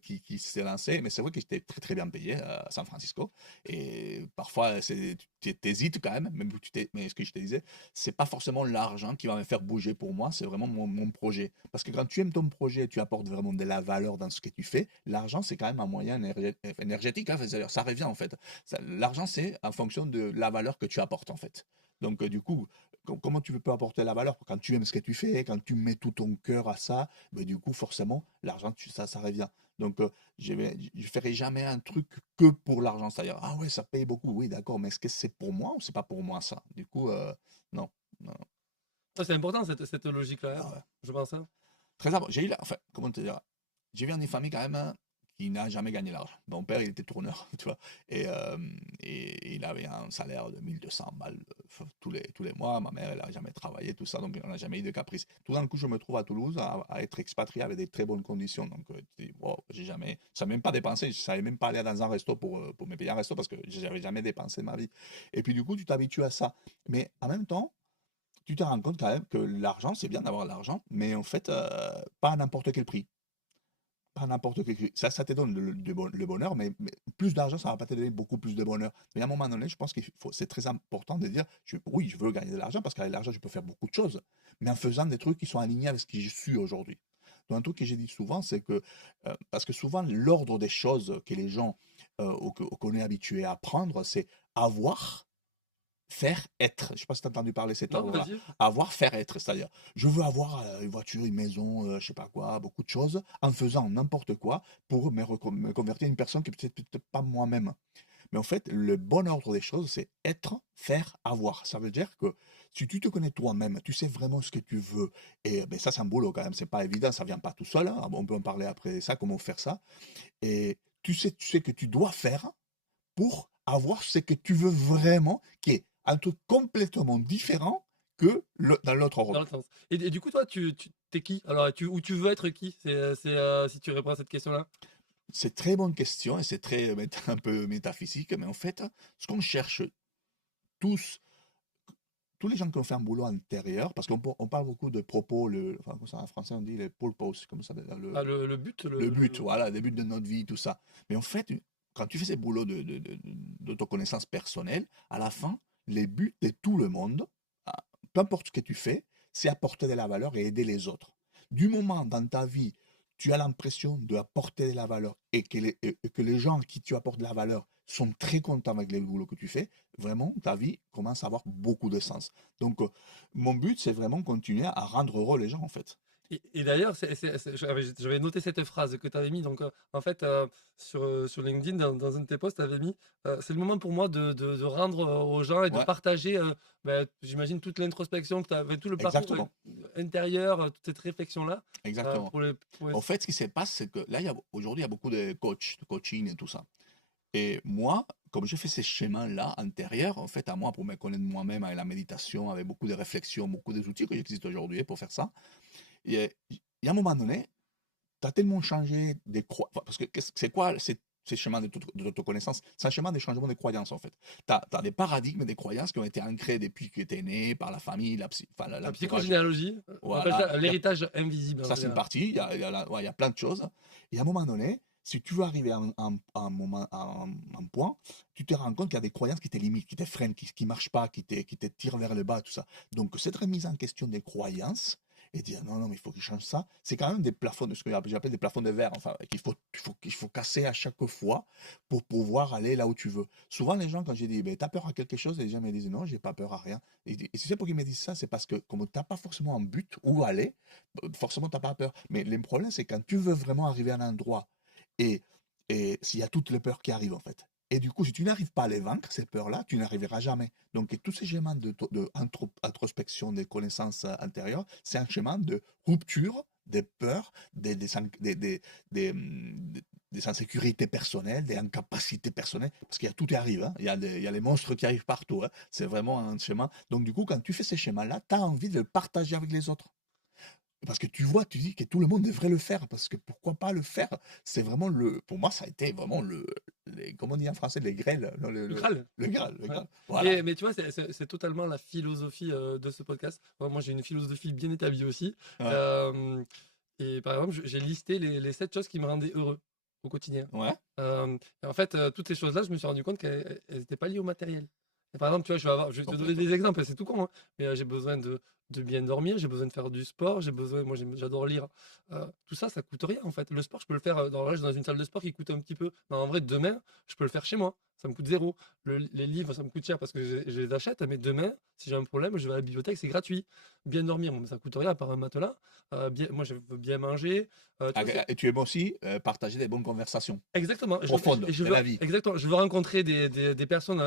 qui s'est lancé. Mais c'est vrai que j'étais très très bien payé à San Francisco. Et parfois, tu hésites quand même, mais ce que je te disais, c'est pas forcément l'argent qui va me faire bouger pour moi, c'est vraiment mon projet. Parce que quand tu aimes ton projet, tu apportes vraiment de la valeur dans ce que tu fais, l'argent, c'est quand même un moyen énergétique, hein, c'est-à-dire, ça revient en fait. L'argent, c'est en fonction de la valeur que tu apportes, en fait. Donc, du coup, comment tu peux apporter la valeur quand tu aimes ce que tu fais, quand tu mets tout ton cœur à ça, ben, du coup, forcément, l'argent, ça revient. Donc, je ne ferai jamais un truc que pour l'argent. C'est-à-dire, ah ouais, ça paye beaucoup, oui, d'accord, mais est-ce que c'est pour moi ou c'est pas pour moi ça? Du coup, non, non, Ça, c'est important, cette logique-là, hein, ah ouais. je pense, hein. Très important. J'ai eu enfin, comment te dire? J'ai vu une famille quand même hein, qui n'a jamais gagné l'argent. Mon père, il était tourneur, tu vois. Et il avait un salaire de 1200 balles tous les mois. Ma mère, elle n'a jamais travaillé, tout ça, donc on n'a jamais eu de caprice. Tout d'un coup, je me trouve à Toulouse à être expatrié avec des très bonnes conditions. Donc, tu dis, wow, j'ai jamais, ça même pas dépensé. Je ne savais même pas aller dans un resto pour me payer un resto parce que je n'avais jamais dépensé de ma vie. Et puis, du coup, tu t'habitues à ça. Mais en même temps, tu te rends compte quand même que l'argent, c'est bien d'avoir de l'argent, mais en fait, pas à n'importe quel prix. Pas à n'importe quel prix. Ça te donne le bonheur, mais plus d'argent, ça va pas te donner beaucoup plus de bonheur. Mais à un moment donné, je pense que c'est très important de dire, oui, je veux gagner de l'argent, parce qu'avec l'argent, je peux faire beaucoup de choses, mais en faisant des trucs qui sont alignés avec ce que je suis aujourd'hui. Donc, un truc que j'ai dit souvent, c'est que, parce que souvent, l'ordre des choses que les gens, qu'on est habitué à prendre, c'est avoir, faire être. Je ne sais pas si tu as entendu parler de cet Non, ordre-là. vas-y. Avoir, faire être. C'est-à-dire, je veux avoir une voiture, une maison, je sais pas quoi, beaucoup de choses, en faisant n'importe quoi pour me convertir en une personne qui est peut-être pas moi-même. Mais en fait, le bon ordre des choses, c'est être, faire, avoir. Ça veut dire que si tu te connais toi-même, tu sais vraiment ce que tu veux, et ben, ça, c'est un boulot quand même, c'est pas évident, ça vient pas tout seul, hein. On peut en parler après ça, comment faire ça. Et tu sais que tu dois faire pour avoir ce que tu veux vraiment, qui est un truc complètement différent que dans l'autre Dans ordre. le sens. Et du coup, toi, t'es qui? Alors, ou tu veux être qui? Si tu réponds à cette question-là. C'est une très bonne question et c'est très un peu métaphysique, mais en fait, ce qu'on cherche tous, tous les gens qui ont fait un boulot intérieur, parce on parle beaucoup de propos, enfin, comme ça, en français on dit les purpose, comme ça, Ah, le but, le but, voilà, le but de notre vie, tout ça. Mais en fait, quand tu fais ces boulots d'autoconnaissance personnelle, à la fin, les buts de tout le monde, ah, peu importe ce que tu fais, c'est apporter de la valeur et aider les autres. Du moment dans ta vie, tu as l'impression d'apporter de la valeur et que les gens à qui tu apportes de la valeur sont très contents avec les boulots que tu fais, vraiment, ta vie commence à avoir beaucoup de sens. Donc, mon but, c'est vraiment continuer à rendre heureux les gens, en fait. et d'ailleurs, j'avais noté cette phrase que tu avais mis. Donc, en fait, sur LinkedIn, dans un de tes posts, tu avais mis c'est le moment pour moi de rendre aux gens et de Ouais, partager, j'imagine, toute l'introspection que tu as, tout le parcours exactement. intérieur, toute cette réflexion-là, Exactement. pour les. En fait, ce qui se passe, c'est que là, aujourd'hui, il y a beaucoup de coachs, de coaching et tout ça. Et moi, comme j'ai fait ces schémas-là antérieurs, en fait, à moi, pour me connaître moi-même avec la méditation, avec beaucoup de réflexions, beaucoup d'outils qui existent aujourd'hui pour faire ça, il y a un moment donné, tu as tellement changé des croyances. Parce que c'est quoi ces schémas d'autoconnaissance? C'est un schéma de changement des croyances, en fait. Tu as des paradigmes, des croyances qui ont été ancrés depuis que tu es né, par la famille, enfin, La l'entourage. psychogénéalogie, on appelle Voilà. ça l'héritage invisible en Ça, c'est une général. partie. Ouais, il y a plein de choses. Et à un moment donné, si tu veux arriver à un moment, à un point, tu te rends compte qu'il y a des croyances qui te limitent, qui te freinent, qui ne marchent pas, qui te tirent vers le bas, tout ça. Donc, cette remise en question des croyances et dire non, non, mais il faut que je change ça, c'est quand même des plafonds, ce que j'appelle des plafonds de verre, enfin, qu'il faut casser à chaque fois pour pouvoir aller là où tu veux. Souvent, les gens, quand j'ai dit, ben, t'as peur à quelque chose, les gens me disent non, j'ai pas peur à rien. Et si c'est pour qu'ils me disent ça, c'est parce que comme t'as pas forcément un but où aller, forcément, tu as pas peur. Mais le problème, c'est quand tu veux vraiment arriver à un endroit et Et s'il y a toutes les peurs qui arrivent, en fait. Et du coup, si tu n'arrives pas à les vaincre, ces peurs-là, tu n'arriveras jamais. Donc, et tous ces schémas introspection des connaissances intérieures, c'est un schéma de rupture des peurs, des insécurités personnelles, des incapacités personnelles, parce qu'il y a tout qui arrive, hein. Il y a les monstres qui arrivent partout, hein. C'est vraiment un schéma. Donc, du coup, quand tu fais ces schémas-là, tu as envie de le partager avec les autres. Parce que tu vois, tu dis que tout le monde devrait le faire, parce que pourquoi pas le faire? C'est vraiment pour moi, ça a été vraiment comment on dit en français, les grêles, non, Le Graal. le Graal, le Ouais. Graal. Voilà. Mais tu vois, c'est totalement la philosophie de ce podcast. Moi, j'ai une philosophie bien établie aussi. Ouais. Euh, et par exemple, j'ai listé les 7 choses qui me rendaient heureux au quotidien. Ouais. Et en fait, toutes ces choses-là, je me suis rendu compte qu'elles n'étaient pas liées au matériel. Et par exemple, tu vois, je vais te donner Complètement. des exemples, c'est tout con, hein, mais j'ai besoin de bien dormir, j'ai besoin de faire du sport, moi j'adore lire. Tout ça, ça coûte rien en fait. Le sport, je peux le faire dans une salle de sport qui coûte un petit peu. Mais en vrai, demain, je peux le faire chez moi. Ça me coûte zéro. Les livres, ça me coûte cher parce que je les achète, mais demain, si j'ai un problème, je vais à la bibliothèque, c'est gratuit. Bien dormir, bon, ça coûte rien à part un matelas. Moi, je veux bien manger. Tu vois, Et tu aimes aussi partager des bonnes conversations exactement. profondes Je de veux, la vie. exactement. Je veux rencontrer des personnes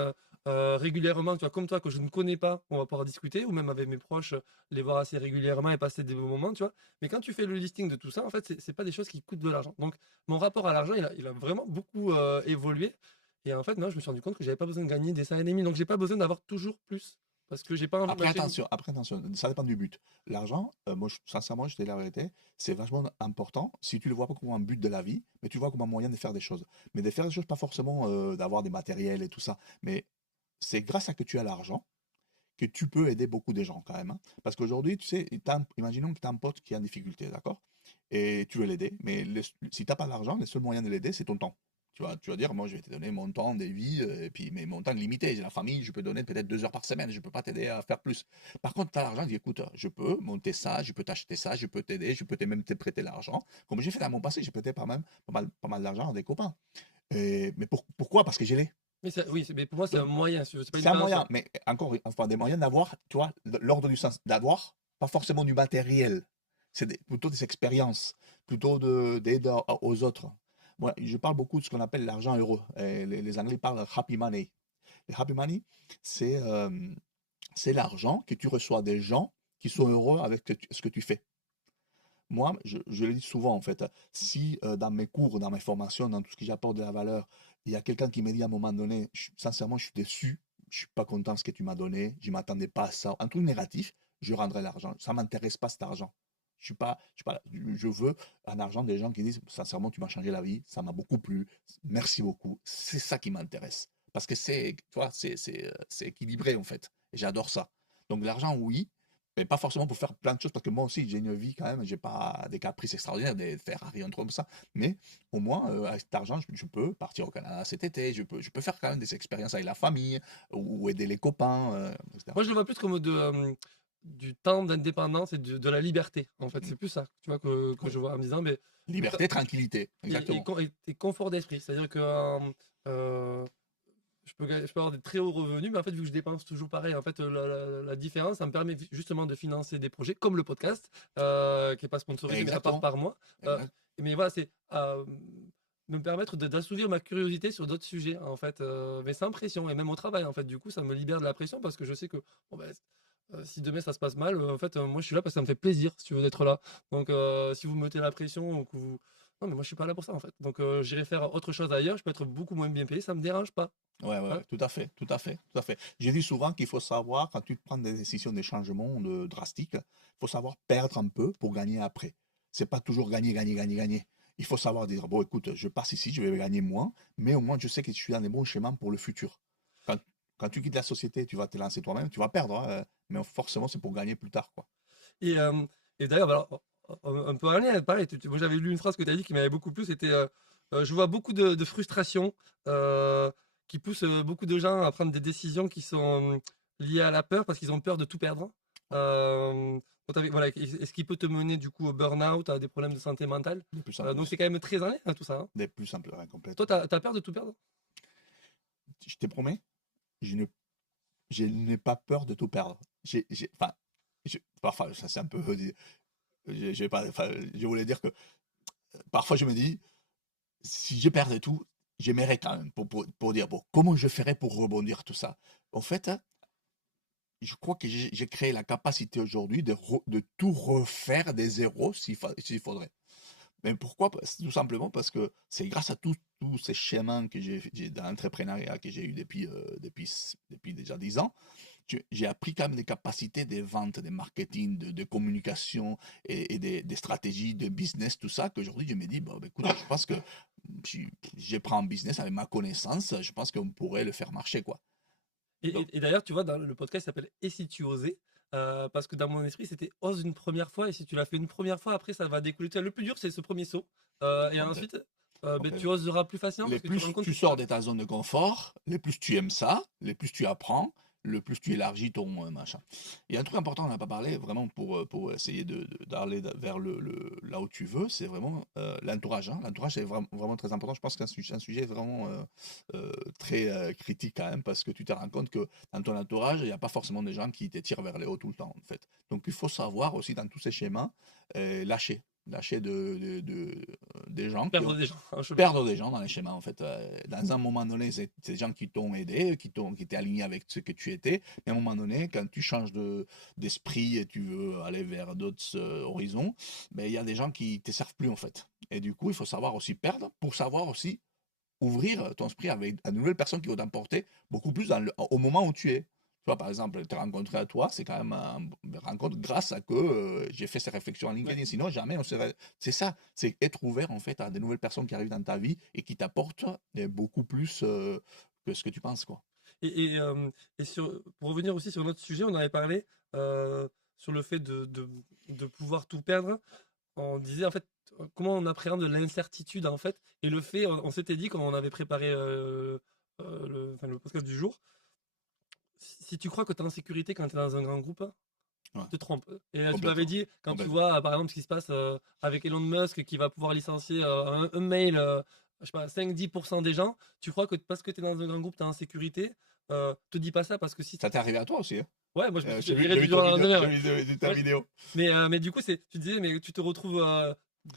régulièrement, tu vois, comme toi, que je ne connais pas, on va pouvoir discuter, ou même avec mes proches, les voir assez régulièrement et passer des bons moments, tu vois. Mais quand tu fais le listing de tout ça, en fait, c'est pas des choses qui coûtent de l'argent. Donc, mon rapport à l'argent, il a vraiment beaucoup évolué. Et en fait, non, je me suis rendu compte que j'avais pas besoin de gagner des cents et demi. Donc, j'ai pas besoin d'avoir toujours plus. Parce que j'ai pas envie de m'acheter une. Après, attention, ça dépend du but. L'argent, moi, sincèrement, je te dis la vérité, c'est vachement important si tu le vois pas comme un but de la vie, mais tu le vois comme un moyen de faire des choses. Mais de faire des choses, pas forcément d'avoir des matériels et tout ça, mais c'est grâce à que tu as l'argent que tu peux aider beaucoup de gens quand même, hein. Parce qu'aujourd'hui, tu sais, imaginons que tu as un pote qui est en difficulté, d'accord? Et tu veux l'aider, mais si tu n'as pas l'argent, le seul moyen de l'aider, c'est ton temps. Tu vas dire, moi, je vais te donner mon temps de vie, et puis, mais mon temps est limité. J'ai la famille, je peux donner peut-être 2 heures par semaine, je ne peux pas t'aider à faire plus. Par contre, tu as l'argent, dis, écoute, je peux monter ça, je peux t'acheter ça, je peux t'aider, je peux même te prêter l'argent. Comme j'ai fait dans mon passé, j'ai prêté pas mal d'argent à des copains. Mais pourquoi? Parce que j'ai les. Oui, mais pour moi, c'est un moyen, si tu veux, c'est pas une C'est un fin en moyen, soi. mais encore, enfin, des moyens d'avoir, tu vois, l'ordre du sens, d'avoir, pas forcément du matériel. C'est plutôt des expériences, plutôt d'aide aux autres. Moi, je parle beaucoup de ce qu'on appelle l'argent heureux. Et les Anglais parlent happy money. Le happy money, c'est c'est l'argent que tu reçois des gens qui sont heureux avec ce que tu fais. Moi, je le dis souvent, en fait, si dans mes cours, dans mes formations, dans tout ce que j'apporte de la valeur, il y a quelqu'un qui me dit à un moment donné, sincèrement, je suis déçu, je suis pas content de ce que tu m'as donné, je m'attendais pas à ça, un truc négatif, je rendrai l'argent. Ça m'intéresse pas cet argent. Je veux un argent des gens qui disent, sincèrement, tu m'as changé la vie, ça m'a beaucoup plu, merci beaucoup. C'est ça qui m'intéresse. Parce que tu vois, c'est équilibré, en fait. Et j'adore ça. Donc l'argent, oui, mais pas forcément pour faire plein de choses, parce que moi aussi, j'ai une vie quand même, j'ai pas des caprices extraordinaires, des Ferrari, un truc comme ça. Mais au moins, avec cet argent, je peux partir au Canada cet été, je peux faire quand même des expériences avec la famille, ou aider les copains, etc. Moi, je le vois plus comme du temps d'indépendance et de la liberté. En fait, Mm. c'est plus ça, tu vois, que Oui. je vois en me disant, mais Liberté, tranquillité, et exactement. et confort d'esprit. C'est-à-dire que euh, je peux avoir des très hauts revenus, mais en fait, vu que je dépense toujours pareil, en fait, la différence, ça me permet justement de financer des projets comme le podcast, qui n'est pas sponsorisé, mais ça part Exactement. par mois. Euh, Exact. mais voilà, c'est me permettre d'assouvir ma curiosité sur d'autres sujets, en fait, mais sans pression, et même au travail, en fait. Du coup, ça me libère de la pression parce que je sais que bon, ben, si demain ça se passe mal, en fait, moi je suis là parce que ça me fait plaisir, si tu veux, d'être là. Donc, si vous me mettez la pression ou que vous. Non, mais moi je suis pas là pour ça, en fait. Donc, j'irai faire autre chose ailleurs, je peux être beaucoup moins bien payé, ça me dérange pas. Ouais, ouais, Hein. ouais, tout à fait, tout à fait, tout à fait. Je dis souvent qu'il faut savoir, quand tu prends des décisions de changement drastiques, il faut savoir perdre un peu pour gagner après. C'est pas toujours gagner, gagner, gagner, gagner. Il faut savoir dire, bon, écoute, je passe ici, je vais gagner moins, mais au moins je sais que je suis dans les bons schémas pour le futur. Quand, quand tu quittes la société, tu vas te lancer toi-même, tu vas perdre, hein, mais forcément c'est pour gagner plus tard, quoi. Et, euh, et d'ailleurs, bah, alors, un peu en lien, pareil, moi j'avais lu une phrase que tu as dit qui m'avait beaucoup plu, c'était je vois beaucoup de frustration euh, qui pousse beaucoup de gens à prendre des décisions qui sont liées à la peur parce qu'ils ont peur de tout perdre. Voilà, est-ce qu'il peut te mener du coup au burn-out, à des problèmes de santé mentale? De plus en Donc plus. c'est quand même très en lien, hein, tout ça. Hein. De plus en plus, ouais, Toi, complètement. t'as peur de tout perdre? Je te promets, je ne, je n'ai pas peur de tout perdre. Enfin, parfois, ça c'est un peu. J'ai pas, enfin, je voulais dire que parfois je me dis, si je perdais tout, j'aimerais quand même pour dire, bon, comment je ferais pour rebondir tout ça? En fait, je crois que j'ai créé la capacité aujourd'hui de tout refaire des zéros s'il faudrait. Mais pourquoi? Tout simplement parce que c'est grâce à tous ces chemins que j'ai dans l'entrepreneuriat que j'ai eu depuis déjà 10 ans, j'ai appris quand même des capacités des ventes, des marketing, de communication et des stratégies de business, tout ça, qu'aujourd'hui je me dis, bon, ben, écoute, je pense que si je prends un business avec ma connaissance, je pense qu'on pourrait le faire marcher, quoi. Donc, Et d'ailleurs, tu vois, dans le podcast s'appelle Et si tu osais? Parce que dans mon esprit, c'était ose une première fois et si tu l'as fait une première fois, après ça va découler. Tu vois, le plus dur, c'est ce premier saut, et complète- ensuite, beh, tu complètement. oseras plus facilement Les parce que tu te rends plus compte tu que sors de ta zone de confort, les plus tu aimes ça, les plus tu apprends, le plus tu élargis ton machin. Il y a un truc important, on n'a pas parlé, vraiment pour essayer d'aller vers là où tu veux, c'est vraiment l'entourage, hein. L'entourage est vraiment très important. Je pense qu'un un sujet vraiment très critique quand même, parce que tu te rends compte que dans ton entourage, il n'y a pas forcément des gens qui te tirent vers les hauts tout le temps, en fait. Donc il faut savoir aussi dans tous ces schémas, lâcher. Lâcher des gens qui perdre ont des gens en chemin. perdre des gens dans les schémas, en fait. Dans un moment donné, c'est des gens qui t'ont aidé, qui étaient alignés avec ce que tu étais. Mais à un moment donné, quand tu changes d'esprit et tu veux aller vers d'autres horizons, ben, il y a des gens qui ne te servent plus, en fait. Et du coup, il faut savoir aussi perdre pour savoir aussi ouvrir ton esprit avec à de nouvelles personnes qui vont t'apporter beaucoup plus au moment où tu es. Tu vois, par exemple, te rencontrer à toi, c'est quand même une rencontre grâce à que j'ai fait ces réflexions en Ouais. LinkedIn. Sinon, jamais on serait. C'est ça, c'est être ouvert en fait à des nouvelles personnes qui arrivent dans ta vie et qui t'apportent beaucoup plus que ce que tu penses, quoi. Et pour revenir aussi sur notre sujet, on avait parlé sur le fait de pouvoir tout perdre. On disait en fait comment on appréhende l'incertitude en fait. Et le fait, on s'était dit quand on avait préparé enfin, le podcast du jour, si tu crois que tu es en sécurité quand tu es dans un grand groupe, Ouais, tu te trompes. Et tu m'avais complètement. dit, quand tu Complètement. vois par exemple ce qui se passe avec Elon Musk qui va pouvoir licencier un mail, je sais pas, 5-10% des gens, tu crois que parce que tu es dans un grand groupe, tu es en sécurité. Te dis pas ça parce que si. Ça t'est arrivé à toi aussi, hein? Ouais, moi je me suis fait J'ai vu, virer du jour au lendemain. Ouais. j'ai vu ta Ouais, vidéo. mais du coup, tu disais, mais tu te retrouves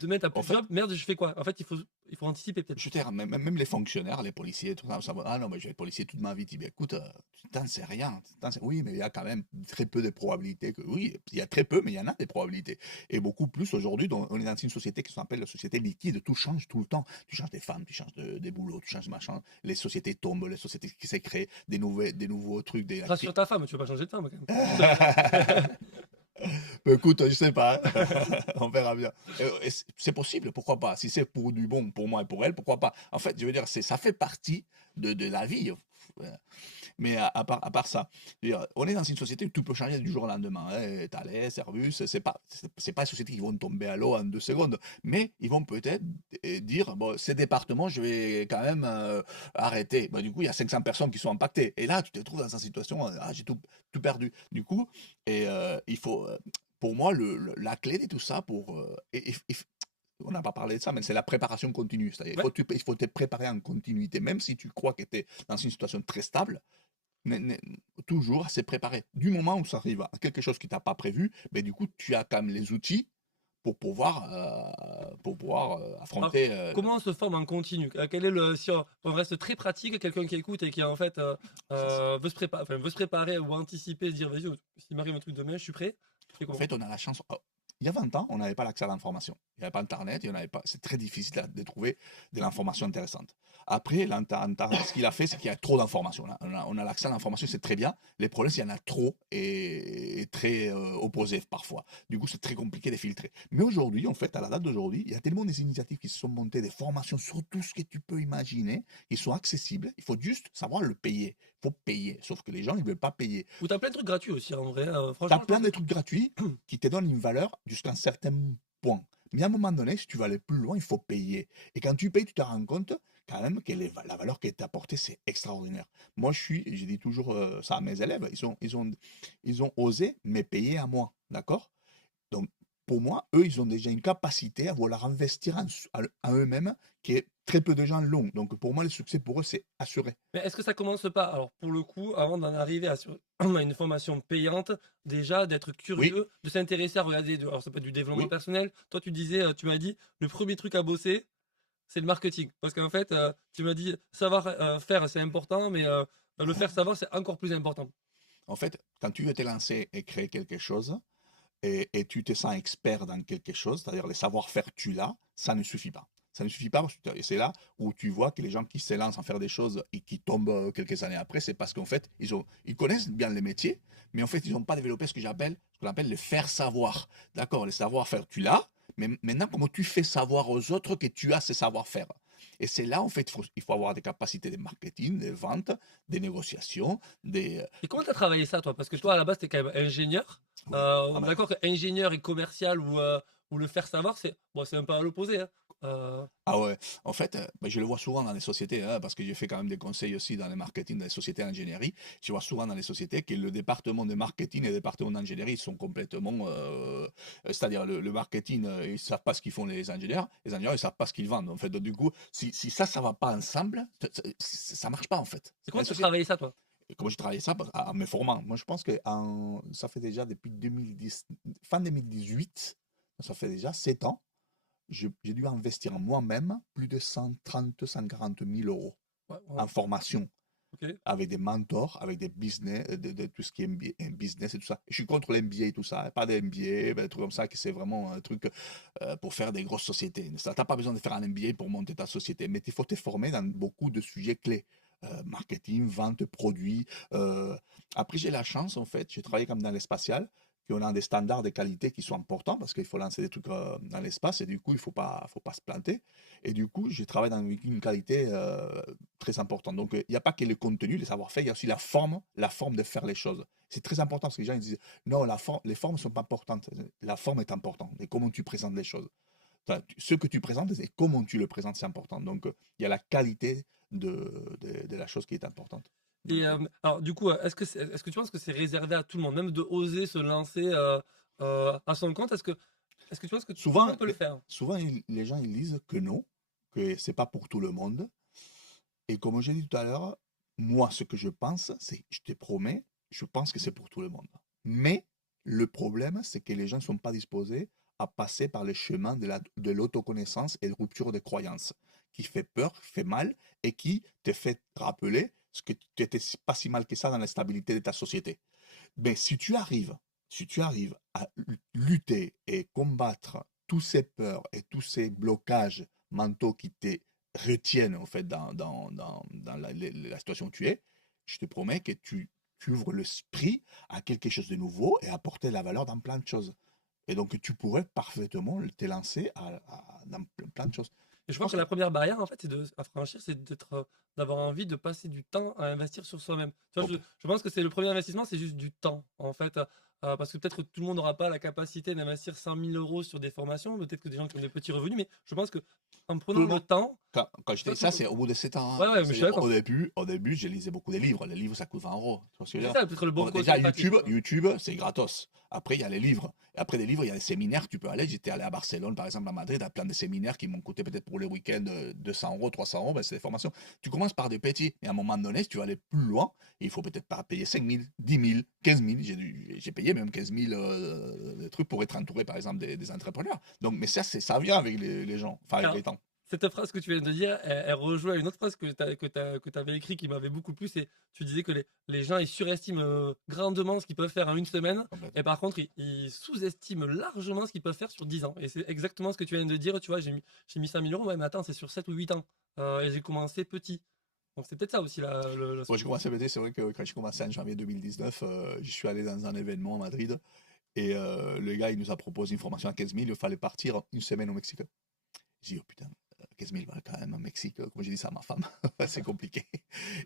demain, t'as En plus de fait, job, merde, je fais quoi? En fait, il faut anticiper peut-être. je t'ai même les fonctionnaires, les policiers, tout ça, ah non, mais je vais être policier toute ma vie. Tu dis, ben, écoute, tu t'en sais rien. Oui, mais il y a quand même très peu de probabilités que. Oui, il y a très peu, mais il y en a des probabilités. Et beaucoup plus aujourd'hui, on est dans une société qui s'appelle la société liquide. Tout change tout le temps. Tu changes des femmes, tu changes des boulots, tu changes de machin. Les sociétés tombent, les sociétés qui s'est créées, des nouveaux trucs, des. Rassure ta femme, tu vas pas changer de femme quand même. Juste de- Bah, écoute, je sais pas, hein. On verra bien. Et c'est possible, pourquoi pas? Si c'est pour du bon, pour moi et pour elle, pourquoi pas? En fait, je veux dire, ça fait partie de la vie. Mais à part ça, je veux dire, on est dans une société où tout peut changer du jour au lendemain, hein. Thales, Airbus, c'est pas une société qui vont tomber à l'eau en 2 secondes. Mais ils vont peut-être dire, bon, ces départements, je vais quand même arrêter. Bah, du coup, il y a 500 personnes qui sont impactées. Et là, tu te trouves dans une situation, ah, j'ai tout perdu. Du coup, il faut, pour moi, la clé de tout ça, on n'a pas parlé de ça, mais c'est la préparation continue. C'est-à-dire, Ouais. il faut te préparer en continuité. Même si tu crois que tu es dans une situation très stable, toujours à se préparer. Du moment où ça arrive à quelque chose qui t'a pas prévu, ben, du coup, tu as quand même les outils pour pouvoir Alors, affronter. comment on se forme en continu? Quel est si on reste très pratique, quelqu'un qui écoute et qui en fait Ça, veut se préparer ou anticiper, se dire, vas-y, s'il m'arrive un truc demain, je suis prêt. Tu fais En comment? fait, on a la chance. Il y a 20 ans, on n'avait pas l'accès à l'information. Il n'y avait pas Internet, il y en avait pas. C'est très difficile de trouver de l'information intéressante. Après, Internet, ce qu'il a fait, c'est qu'il y a trop d'informations. On a l'accès à l'information, c'est très bien. Les problèmes, c'est qu'il y en a trop et très opposés parfois. Du coup, c'est très compliqué de filtrer. Mais aujourd'hui, en fait, à la date d'aujourd'hui, il y a tellement des initiatives qui se sont montées, des formations sur tout ce que tu peux imaginer, qui sont accessibles. Il faut juste savoir le payer. Il faut payer. Sauf que les gens, ils ne veulent pas payer. Ou t'as plein de trucs gratuits aussi, en vrai. Tu as Franchement, je plein pense de trucs gratuits que. qui te donnent une valeur jusqu'à un certain point. Mais à un moment donné, si tu veux aller plus loin, il faut payer. Et quand tu payes, tu te rends compte quand même que la valeur qui est apportée, c'est extraordinaire. Moi, je dis toujours ça à mes élèves, ils ont osé me payer à moi, d'accord? Donc, pour moi, eux, ils ont déjà une capacité à vouloir investir en eux-mêmes qui est très peu de gens l'ont. Donc, pour moi, le succès, pour eux, c'est assuré. Mais est-ce que ça commence pas, alors pour le coup, avant d'en arriver à une formation payante, déjà d'être Oui, curieux, de s'intéresser à regarder, alors ça peut être du développement oui, personnel. Toi, tu disais, tu m'as dit, le premier truc à bosser, c'est le marketing. Parce qu'en fait, tu m'as dit savoir faire, c'est important, mais le faire savoir, c'est encore plus important. En fait, quand tu veux te lancer et créer quelque chose, et tu te sens expert dans quelque chose, c'est-à-dire les savoir-faire, tu l'as, ça ne suffit pas. Ça ne suffit pas, et c'est là où tu vois que les gens qui se lancent à faire des choses et qui tombent quelques années après, c'est parce qu'en fait, ils connaissent bien les métiers, mais en fait, ils n'ont pas développé ce qu'on appelle le faire savoir. D'accord, le savoir-faire, tu l'as, mais maintenant, comment tu fais savoir aux autres que tu as ces savoir-faire? Et c'est là, en fait, il faut avoir des capacités de marketing, de vente, des négociations, des... Et comment tu as travaillé ça, toi? Parce que toi, à la base, tu es quand même ingénieur. Ouais, On pas est mal. d'accord que ingénieur et commercial ou le faire savoir, c'est bon, c'est un peu à l'opposé, hein. Ah ouais, en fait, bah, je le vois souvent dans les sociétés, hein, parce que j'ai fait quand même des conseils aussi dans le marketing, dans les sociétés d'ingénierie. Je vois souvent dans les sociétés que le département de marketing et le département d'ingénierie sont complètement... c'est-à-dire le marketing, ils ne savent pas ce qu'ils font les ingénieurs ils ne savent pas ce qu'ils vendent. En fait, donc, du coup, si ça, ça va pas ensemble, ça marche pas, en fait. Et Dans comment les tu as sociétés. travaillé ça, toi? Et comment j'ai travaillé ça? Bah, en me formant. Moi, je pense que ça fait déjà depuis 2010, fin 2018, ça fait déjà 7 ans j'ai dû investir en moi-même plus de 130-140 000 euros Ouais, en wow, formation, ok. avec des mentors, avec des business, de tout ce qui est business et tout ça. Je suis contre l'MBA et tout ça, hein, pas de MBA, des trucs comme ça, que c'est vraiment un truc pour faire des grosses sociétés. Tu n'as pas besoin de faire un MBA pour monter ta société, mais il faut te former dans beaucoup de sujets clés. Marketing, vente, produits. Après, j'ai la chance, en fait, j'ai travaillé comme dans l'espacial, qu'on a des standards de qualité qui sont importants parce qu'il faut lancer des trucs dans l'espace et du coup, il faut pas se planter. Et du coup, je travaille dans une qualité très importante. Donc, il n'y a pas que le contenu, le savoir-faire, il y a aussi la forme de faire les choses. C'est très important parce que les gens ils disent non, les formes ne sont pas importantes. La forme est importante. Et comment tu présentes les choses. Enfin, ce que tu présentes et comment tu le présentes, c'est important. Donc, il y a la qualité de la chose qui est importante. Et Donc, alors, du coup, est-ce que tu penses que c'est réservé à tout le monde, même de oser se lancer à son compte? Est-ce que tu penses que tout le souvent, monde peut le faire? souvent les gens ils disent que non, que c'est pas pour tout le monde. Et comme j'ai dit tout à l'heure, moi, ce que je pense, c'est, je te promets, je pense que c'est pour tout le monde. Mais le problème, c'est que les gens ne sont pas disposés à passer par le chemin de l'autoconnaissance et de rupture de croyances, qui fait peur, fait mal, et qui te fait rappeler ce que tu n'étais pas si mal que ça dans la stabilité de ta société. Mais si tu arrives à lutter et combattre tous ces peurs et tous ces blocages mentaux qui te retiennent en fait dans la situation où tu es, je te promets que tu ouvres l'esprit à quelque chose de nouveau et apporter de la valeur dans plein de choses. Et donc tu pourrais parfaitement te lancer dans plein de choses. Et je Je crois pense que que la première barrière, en fait, à franchir, c'est d'avoir envie de passer du temps à investir sur soi-même. Tu vois, je pense que c'est le premier investissement, c'est juste du temps, en fait. Parce que peut-être que tout le monde n'aura pas la capacité d'investir 100 000 € sur des formations, peut-être que des gens qui ont des petits revenus, mais je pense que en tout prenant le le monde, temps, quand je ça, dis ça, c'est au bout de 7 ans, hein. ouais, ouais, mais je suis C'est-à-dire, au d'accord. début, au début, je lisais beaucoup de livres. Les livres, ça coûte 20 euros. Tu vois ce que je Mais veux c'est dire? ça, peut-être le bon Bon, déjà, conseil pratique, YouTube, tu vois. YouTube, c'est gratos. Après, il y a les livres. Et après les livres, il y a les séminaires, tu peux aller. J'étais allé à Barcelone, par exemple, à Madrid, à plein de séminaires qui m'ont coûté peut-être pour les week-ends 200 euros, 300 euros. Ben, c'est des formations. Tu commences par des petits. Et à un moment donné, si tu veux aller plus loin, il faut peut-être pas payer 5 000, 10 000, 15 000. J'ai payé même 15 000 trucs pour être entouré, par exemple, des entrepreneurs. Donc, mais ça vient avec les gens, enfin, avec les Alors, temps. cette phrase que tu viens de dire, elle rejoint une autre phrase que tu avais écrite qui m'avait beaucoup plu. C'est, tu disais que les gens, ils surestiment grandement ce qu'ils peuvent faire en une semaine. Et Complètement. par contre, ils sous-estiment largement ce qu'ils peuvent faire sur 10 ans. Et c'est exactement ce que tu viens de dire. Tu vois, j'ai mis 5 000 euros. Ouais, mais attends, c'est sur 7 ou 8 ans. Et j'ai commencé petit. Donc c'est peut-être ça aussi la Moi, j'ai solution. commencé à péter, c'est vrai que quand j'ai commencé en janvier 2019, je suis allé dans un événement à Madrid et le gars, il nous a proposé une formation à 15 000, il fallait partir une semaine au Mexique. J'ai dit, oh putain, 15 000 balles quand même, au Mexique. Comme j'ai dit ça à ma femme, c'est compliqué.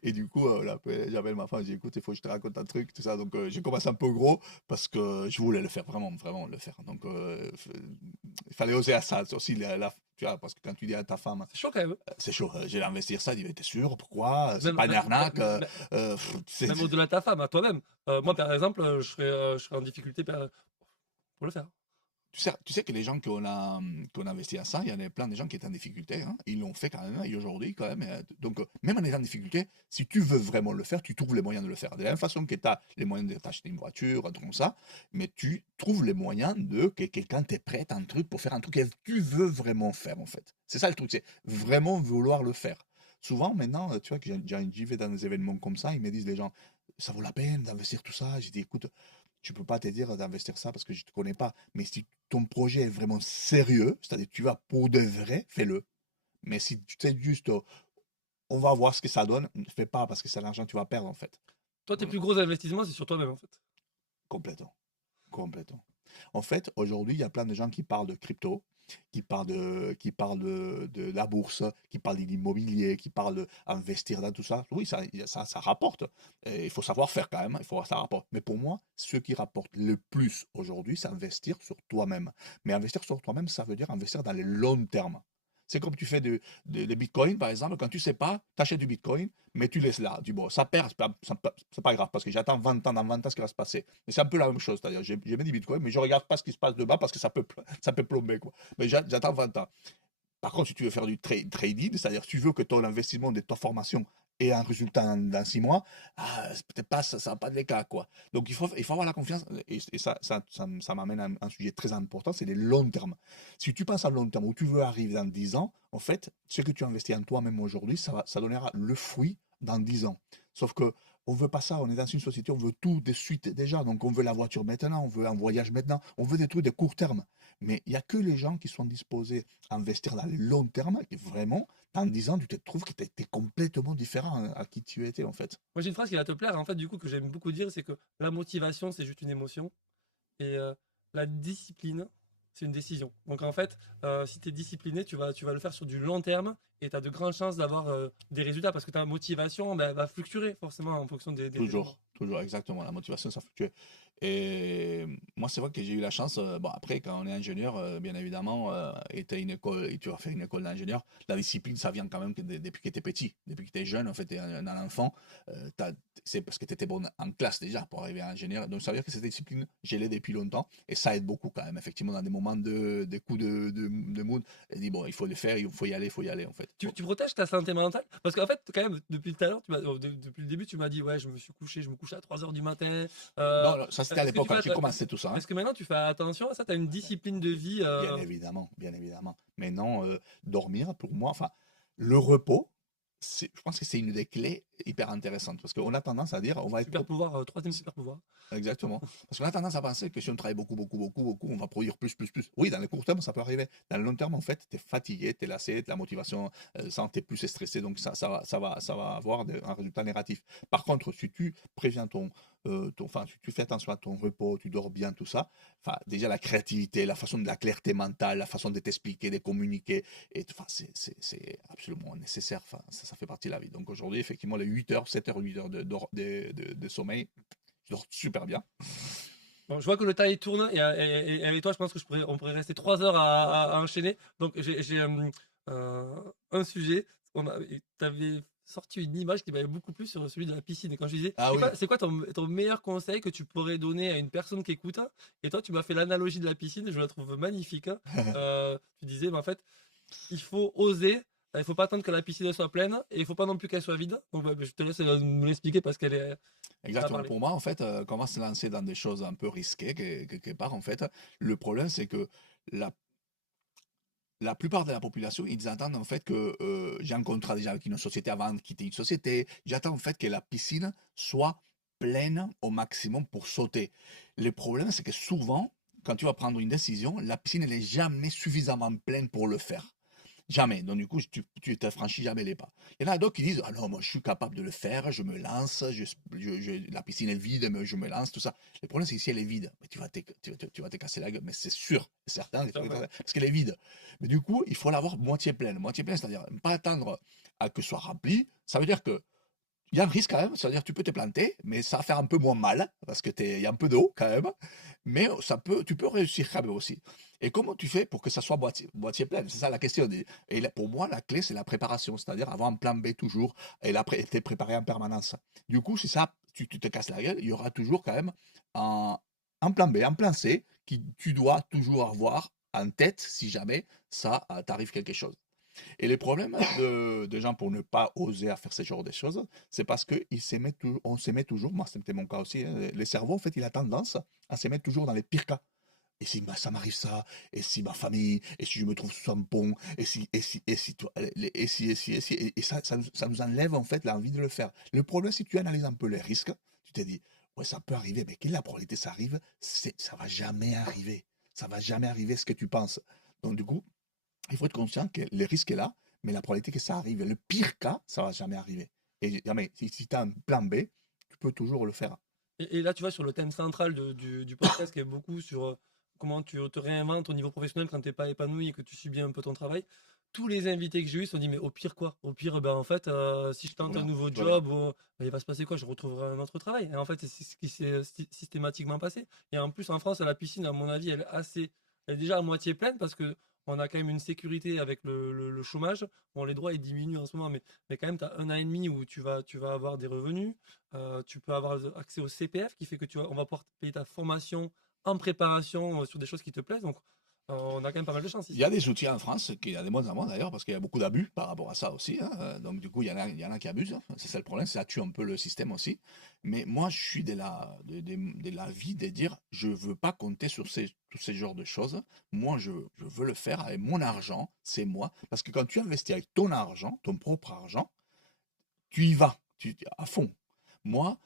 Et du coup, là, après, j'appelle ma femme, j'ai dit, écoute, il faut que je te raconte un truc, tout ça. Donc, j'ai commencé un peu gros parce que je voulais le faire, vraiment, vraiment le faire. Donc, il fallait oser à ça. C'est aussi, tu vois, parce que quand tu dis à ta femme, C'est chaud quand même. c'est chaud, j'ai investir ça, il dit, t'es sûr, pourquoi? C'est Même, pas une arnaque. même au-delà de ta femme, à toi-même. Moi, par exemple, je serais en difficulté pour le faire. Tu sais que les gens qu'on a investi à ça, il y en a plein de gens qui étaient en difficulté, hein. Ils l'ont fait quand même, et aujourd'hui, quand même. Donc, même en étant en difficulté, si tu veux vraiment le faire, tu trouves les moyens de le faire. De la même façon que tu as les moyens de t'acheter une voiture, un truc comme ça, mais tu trouves les moyens de que quelqu'un t'est prêt un truc pour faire un truc que tu veux vraiment faire, en fait. C'est ça le truc, c'est vraiment vouloir le faire. Souvent, maintenant, tu vois, que j'y vais dans des événements comme ça, ils me disent les gens, ça vaut la peine d'investir tout ça. J'ai dit, écoute, tu peux pas te dire d'investir ça parce que je te connais pas. Mais si ton projet est vraiment sérieux, c'est-à-dire que tu vas pour de vrai, fais-le. Mais si tu sais juste, on va voir ce que ça donne, ne fais pas parce que c'est l'argent que tu vas perdre en fait. Toi, tes Voilà, plus gros investissements, c'est sur toi-même, en fait. complètement. Complètement. En fait, aujourd'hui, il y a plein de gens qui parlent de crypto, qui parlent de la bourse, qui parlent de l'immobilier, qui parlent d'investir dans tout ça. Oui, ça rapporte. Et il faut savoir faire quand même, il faut ça rapporte. Mais pour moi, ce qui rapporte le plus aujourd'hui, c'est investir sur toi-même. Mais investir sur toi-même, ça veut dire investir dans le long terme. C'est comme tu fais de Bitcoin, par exemple, quand tu sais pas, tu achètes du Bitcoin, mais tu laisses là. Tu dis, bon, ça perd, c'est pas grave, parce que j'attends 20 ans, dans 20 ans, ce qui va se passer. Mais c'est un peu la même chose, c'est-à-dire, j'ai mis du Bitcoin, mais je regarde pas ce qui se passe demain, parce que ça peut plomber, quoi. Mais j'attends 20 ans. Par contre, si tu veux faire du trading, c'est-à-dire que tu veux que ton investissement de ta formation ait un résultat dans 6 mois, c'est peut-être pas ça, ça va pas être le cas, quoi. Donc il faut avoir la confiance, et ça m'amène à un sujet très important, c'est les longs termes. Si tu penses à long terme, où tu veux arriver dans 10 ans, en fait, ce que tu investis en toi-même aujourd'hui, ça donnera le fruit dans 10 ans. Sauf que on veut pas ça, on est dans une société, on veut tout de suite déjà. Donc on veut la voiture maintenant, on veut un voyage maintenant, on veut des trucs de court terme. Mais il n'y a que les gens qui sont disposés à investir dans le long terme, et vraiment, en 10 ans, tu te trouves que tu es complètement différent à qui tu étais, en fait. Moi, j'ai une phrase qui va te plaire, en fait, du coup, que j'aime beaucoup dire, c'est que la motivation, c'est juste une émotion. Et la discipline, c'est une décision. Donc en fait, si tu es discipliné, tu vas le faire sur du long terme et tu as de grandes chances d'avoir des résultats parce que ta motivation ben, va fluctuer forcément en fonction des événements. Toujours, exactement. La motivation, ça fluctue. Et moi, c'est vrai que j'ai eu la chance, bon, après, quand on est ingénieur, bien évidemment, et tu une école, et tu vas faire une école d'ingénieur, la discipline, ça vient quand même depuis que tu es petit. Depuis que tu es jeune, en fait, tu es un enfant, c'est parce que tu étais bon en classe déjà pour arriver à ingénieur. Donc, ça veut dire que cette discipline, je l'ai depuis longtemps, et ça aide beaucoup quand même, effectivement, dans des moments des coups de mood. Elle dit, bon, il faut le faire, il faut y aller, en fait. Tu protèges ta santé mentale parce qu'en fait, quand même, depuis tout à l'heure, depuis le début, tu m'as dit, ouais, je me couche à 3 heures du matin. Non, non, ça c'était à Est-ce que tu l'époque quand fais, j'ai commencé tout ça, hein. est-ce que maintenant tu fais attention à ça? Tu as une discipline de vie Bien évidemment, bien évidemment. Mais non, dormir pour moi, enfin, le repos, je pense que c'est une des clés hyper intéressantes parce qu'on a tendance à dire, on va être super pouvoir, troisième super pouvoir. exactement. Parce qu'on a tendance à penser que si on travaille beaucoup, beaucoup, beaucoup, beaucoup, on va produire plus, plus, plus. Oui, dans le court terme, ça peut arriver. Dans le long terme, en fait, tu es fatigué, tu es lassé, la motivation, tu es plus stressé, donc ça va avoir un résultat négatif. Par contre, si tu préviens enfin, si tu fais attention à ton repos, tu dors bien, tout ça, enfin, déjà la créativité, la façon de la clarté mentale, la façon de t'expliquer, de communiquer, et, enfin, c'est absolument nécessaire. Enfin, ça fait partie de la vie. Donc aujourd'hui, effectivement, les 8 heures, 7 heures, 8 heures de sommeil, je dors super bien. Bon, je vois que le temps il tourne et avec toi, je pense que on pourrait rester 3 heures à enchaîner. Donc j'ai un sujet. Tu avais sorti une image qui m'avait beaucoup plu sur celui de la piscine. Et quand je disais, Ah c'est oui, quoi, c'est quoi ton meilleur conseil que tu pourrais donner à une personne qui écoute? Et toi, tu m'as fait l'analogie de la piscine, je la trouve magnifique, hein. Tu disais, bah, en fait, il faut oser. Il faut pas attendre que la piscine soit pleine et il faut pas non plus qu'elle soit vide. Donc bah, je te laisse me l'expliquer parce qu'elle est. Ça a exactement. parlé. Pour moi, en fait, quand on va se lancer dans des choses un peu risquées, quelque part, en fait, le problème, c'est que la, la plupart de la population, ils attendent en fait que j'ai un contrat déjà avec une société avant de quitter une société. J'attends en fait que la piscine soit pleine au maximum pour sauter. Le problème, c'est que souvent, quand tu vas prendre une décision, la piscine, elle n'est jamais suffisamment pleine pour le faire. Jamais. Donc, du coup, tu te franchis jamais les pas. Il y en a d'autres qui disent, ah non, moi, je suis capable de le faire, je me lance, la piscine est vide, mais je me lance, tout ça. Le problème, c'est que si elle est vide, mais tu vas te casser la gueule, mais c'est sûr, c'est certain, C'est vrai. parce qu'elle est vide. Mais du coup, il faut l'avoir moitié pleine. Moitié pleine, c'est-à-dire ne pas attendre à que ce soit rempli. Ça veut dire que il y a un risque quand même, c'est-à-dire que tu peux te planter, mais ça va faire un peu moins mal, parce que il y a un peu d'eau quand même, mais tu peux réussir quand même aussi. Et comment tu fais pour que ça soit moitié plein? C'est ça la question. Et pour moi, la clé, c'est la préparation, c'est-à-dire avoir un plan B toujours, et là, t'es préparé en permanence. Du coup, si ça, tu te casses la gueule, il y aura toujours quand même un, un plan B, un plan C, qui tu dois toujours avoir en tête si jamais ça t'arrive quelque chose. Et les problèmes de gens pour ne pas oser à faire ce genre de choses, c'est parce on se met toujours, moi c'était mon cas aussi, hein, le cerveau en fait il a tendance à se mettre toujours dans les pires cas. Et si ça m'arrive ça, et si ma famille, et si je me trouve sous un pont, et si, toi, et ça, ça nous enlève en fait l'envie de le faire. Le problème, si tu analyses un peu les risques, tu te dis, ouais, ça peut arriver, mais quelle est la probabilité que ça arrive? Ça va jamais arriver. Ça va jamais arriver ce que tu penses. Donc, du coup, il faut être conscient que le risque est là, mais la probabilité que ça arrive, le pire cas, ça va jamais arriver. Et jamais, si tu as un plan B, tu peux toujours le faire. Et là, tu vois, sur le thème central du podcast, qui est beaucoup sur comment tu te réinventes au niveau professionnel quand t'es pas épanoui et que tu subis un peu ton travail, tous les invités que j'ai eus se sont dit, mais au pire quoi? Au pire, ben, en fait, si je Et tente un voilà, nouveau tout va bien. job, ben, il va se passer quoi? Je retrouverai un autre travail. Et en fait, c'est ce qui s'est systématiquement passé. Et en plus, en France, la piscine, à mon avis, elle est déjà à moitié pleine parce que on a quand même une sécurité avec le chômage. Bon, les droits, ils diminuent en ce moment, mais quand même, tu as 1 an et demi où tu vas avoir des revenus. Tu peux avoir accès au CPF qui fait que on va pouvoir payer ta formation en préparation sur des choses qui te plaisent. Donc, on a quand même pas mal de chance Il y a ici. des outils en France, qui y a des moins en moins d'ailleurs, parce qu'il y a beaucoup d'abus par rapport à ça aussi, hein. Donc du coup, il y en a qui abusent, hein. C'est ça le problème, ça tue un peu le système aussi. Mais moi, je suis de l'avis de dire, je veux pas compter sur tous ces genres de choses. Moi, je veux le faire avec mon argent, c'est moi. Parce que quand tu investis avec ton argent, ton propre argent, tu y vas, à fond. Moi,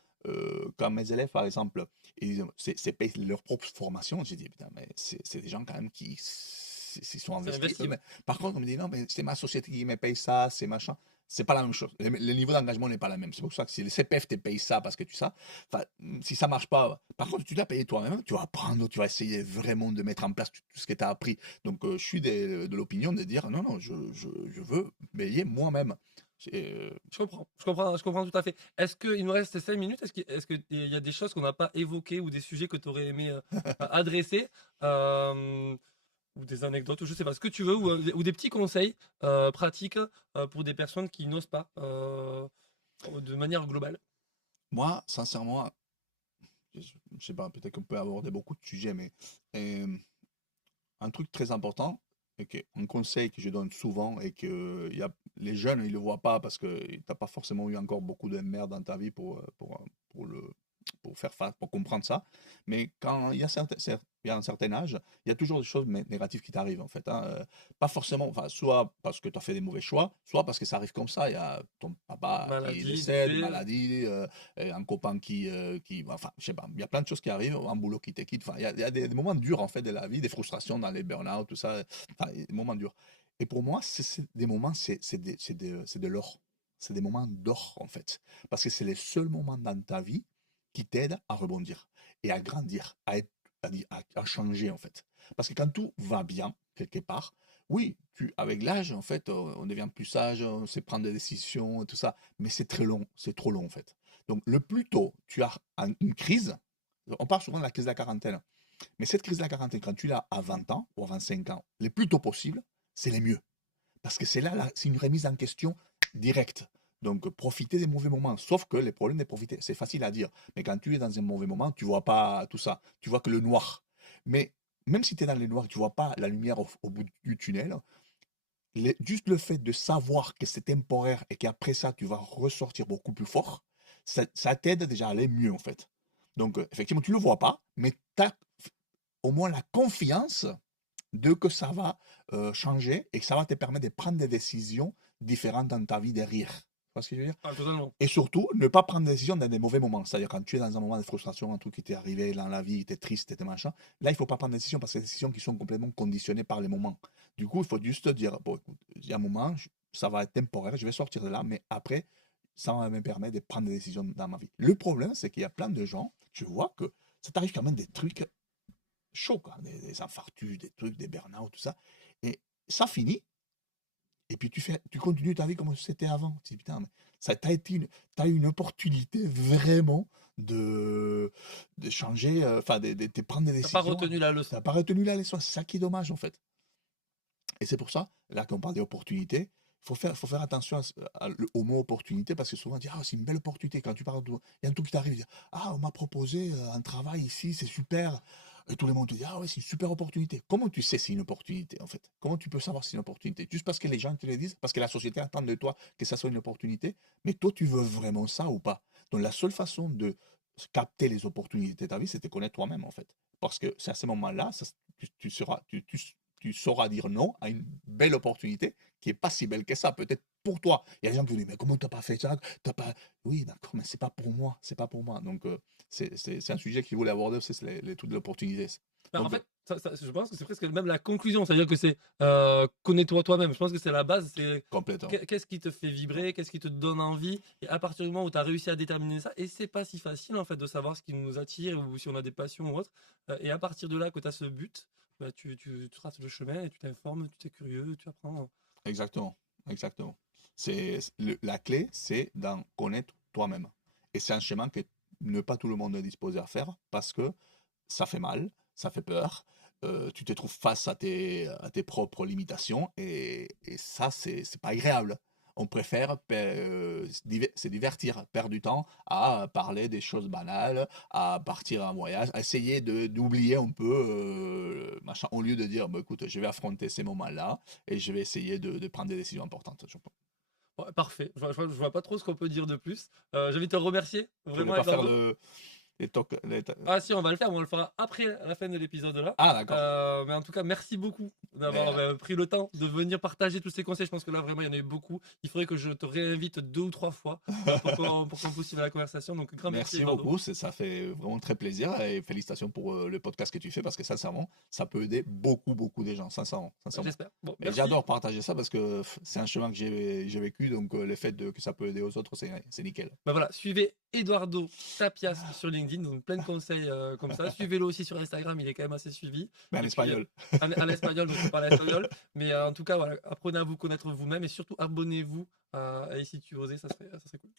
quand mes élèves, par exemple, payent leur propre formation, j'ai dit, putain, mais c'est des gens quand même qui s'y sont C'est investis investi, ouais. eux-mêmes. Par contre, on me dit, non, mais c'est ma société qui me paye ça, c'est machin. C'est pas la même chose. Le niveau d'engagement n'est pas la même. C'est pour ça que si le CPF te paye ça parce que tu sais, enfin, si ça marche pas, par contre, tu l'as payé toi-même, tu vas apprendre, tu vas essayer vraiment de mettre en place tout ce que tu as appris. Donc, je suis de l'opinion de dire, non, non, je veux payer moi-même. Je comprends tout à fait. Est-ce qu'il nous reste 5 minutes? Est-ce qu'il y a des choses qu'on n'a pas évoquées ou des sujets que tu aurais aimé adresser euh, ou des anecdotes, ou je sais pas, ce que tu veux, ou des petits conseils pratiques pour des personnes qui n'osent pas de manière globale? Moi, sincèrement, je sais pas, peut-être qu'on peut aborder beaucoup de sujets, mais euh, un truc très important, et un conseil que je donne souvent, et que les jeunes, ils le voient pas parce que tu n'as pas forcément eu encore beaucoup de merde dans ta vie pour faire face, pour comprendre ça. Mais quand il y a un certain âge, il y a toujours des choses négatives qui t'arrivent, en fait, hein. Pas forcément, enfin, soit parce que tu as fait des mauvais choix, soit parce que ça arrive comme ça. Il y a ton papa qui Maladie, décède, décès. maladie, un copain enfin, je sais pas, il y a plein de choses qui arrivent, un boulot qui te quitte. Enfin, il y a des moments durs, en fait, de la vie, des frustrations dans les burn-out, tout ça. Enfin, des moments durs. Et pour moi, des moments, c'est de l'or. C'est des moments d'or, en fait. Parce que c'est les seuls moments dans ta vie qui t'aident à rebondir et à grandir, à changer, en fait. Parce que quand tout va bien, quelque part, oui, avec l'âge, en fait, on devient plus sage, on sait prendre des décisions, tout ça, mais c'est très long, c'est trop long, en fait. Donc, le plus tôt tu as une crise, on parle souvent de la crise de la quarantaine, mais cette crise de la quarantaine, quand tu l'as à 20 ans ou à 25 ans, le plus tôt possible, c'est les mieux. Parce que c'est une remise en question directe. Donc, profiter des mauvais moments. Sauf que les problèmes de profiter, c'est facile à dire. Mais quand tu es dans un mauvais moment, tu vois pas tout ça. Tu vois que le noir. Mais même si tu es dans le noir, tu vois pas la lumière au bout du tunnel, juste le fait de savoir que c'est temporaire et qu'après ça, tu vas ressortir beaucoup plus fort, ça t'aide déjà à aller mieux, en fait. Donc, effectivement, tu ne le vois pas, mais tu as au moins la confiance de que ça va changer et que ça va te permettre de prendre des décisions différentes dans ta vie derrière. Tu vois ce que je veux dire? Ah, totalement. Et surtout, ne pas prendre des décisions dans des mauvais moments. C'est-à-dire quand tu es dans un moment de frustration, un truc qui t'est arrivé dans la vie, tu es triste, tu es machin. Là, il ne faut pas prendre des décisions parce que c'est des décisions qui sont complètement conditionnées par les moments. Du coup, il faut juste te dire, bon, écoute, il y a un moment, ça va être temporaire, je vais sortir de là, mais après, ça va me permettre de prendre des décisions dans ma vie. Le problème, c'est qu'il y a plein de gens, tu vois que ça t'arrive quand même des trucs chauds, quoi, des infarctus, des trucs, des burn-out, tout ça. Et ça finit, et puis tu continues ta vie comme c'était avant. Tu dis, putain, mais t'as eu une opportunité vraiment de changer, enfin, de prendre des T'as pas décisions. retenu la Tu leçon. n'as pas retenu la leçon. C'est ça qui est dommage, en fait. Et c'est pour ça, là, qu'on parle d'opportunités, faut faire attention au mot opportunité parce que souvent on dit ah c'est une belle opportunité quand tu parles il y a un truc qui t'arrive, il dit, ah on m'a proposé un travail ici, c'est super. Et tout le monde te dit ah ouais c'est une super opportunité. Comment tu sais si c'est une opportunité en fait? Comment tu peux savoir si c'est une opportunité? Juste parce que les gens te le disent, parce que la société attend de toi que ça soit une opportunité, mais toi tu veux vraiment ça ou pas? Donc la seule façon de capter les opportunités de ta vie, c'est de te connaître toi-même en fait. Parce que c'est à ce moment-là, tu sauras dire non à une belle opportunité qui est pas si belle que ça, peut-être pour toi. Il y a des gens qui vont dire, mais comment t'as pas fait ça? T'as pas... Oui, d'accord, mais c'est pas pour moi, c'est pas pour moi. Donc, c'est un sujet qu'il voulait aborder, c'est les trucs de l'opportunité. Bah, en Donc, fait, je pense que c'est presque même la conclusion, c'est-à-dire que c'est connais-toi toi-même. Je pense que c'est la base, c'est complètement. qu'est-ce qui te fait vibrer, qu'est-ce qui te donne envie, et à partir du moment où tu as réussi à déterminer ça, et c'est pas si facile en fait de savoir ce qui nous attire ou si on a des passions ou autre, et à partir de là que tu as ce but, bah, tu traces le chemin et tu t'informes, tu es curieux, tu apprends. Exactement, exactement. La clé, c'est d'en connaître toi-même. Et c'est un chemin que ne pas tout le monde est disposé à faire parce que ça fait mal, ça fait peur, tu te trouves face à tes propres limitations et ça, c'est pas agréable. On préfère se divertir, perdre du temps à parler des choses banales, à partir en voyage, à essayer d'oublier un peu, machin, au lieu de dire, bah, écoute, je vais affronter ces moments-là et je vais essayer de prendre des décisions importantes. Ouais, parfait, je vois pas trop ce qu'on peut dire de plus. J'ai envie de te remercier, Tu voulais vraiment pas faire Eduardo. les talks, Ah si, on va le faire, mais on le fera après la fin de l'épisode là. Ah, d'accord. Mais en tout cas, merci beaucoup Mais, d'avoir pris le temps de venir partager tous ces conseils. Je pense que là, vraiment, il y en a eu beaucoup. Il faudrait que je te réinvite 2 ou 3 fois pour qu'on poursuive la conversation. Donc, grand merci, merci Eduardo. beaucoup, ça fait vraiment très plaisir et félicitations pour le podcast que tu fais parce que sincèrement, ça peut aider beaucoup, beaucoup de gens, sincèrement, sincèrement. J'espère. Bon, Mais merci. j'adore partager ça parce que c'est un chemin que j'ai vécu, donc le fait que ça peut aider aux autres, c'est nickel. Ben voilà, suivez Eduardo Tapias sur LinkedIn, donc plein de conseils comme ça. Suivez-le aussi sur Instagram, il est quand même assez suivi. Mais en Et puis, espagnol. en espagnol, donc il parle espagnol. Mais en tout cas, voilà, apprenez à vous connaître vous-même et surtout abonnez-vous à Ici tu osais, ça serait cool.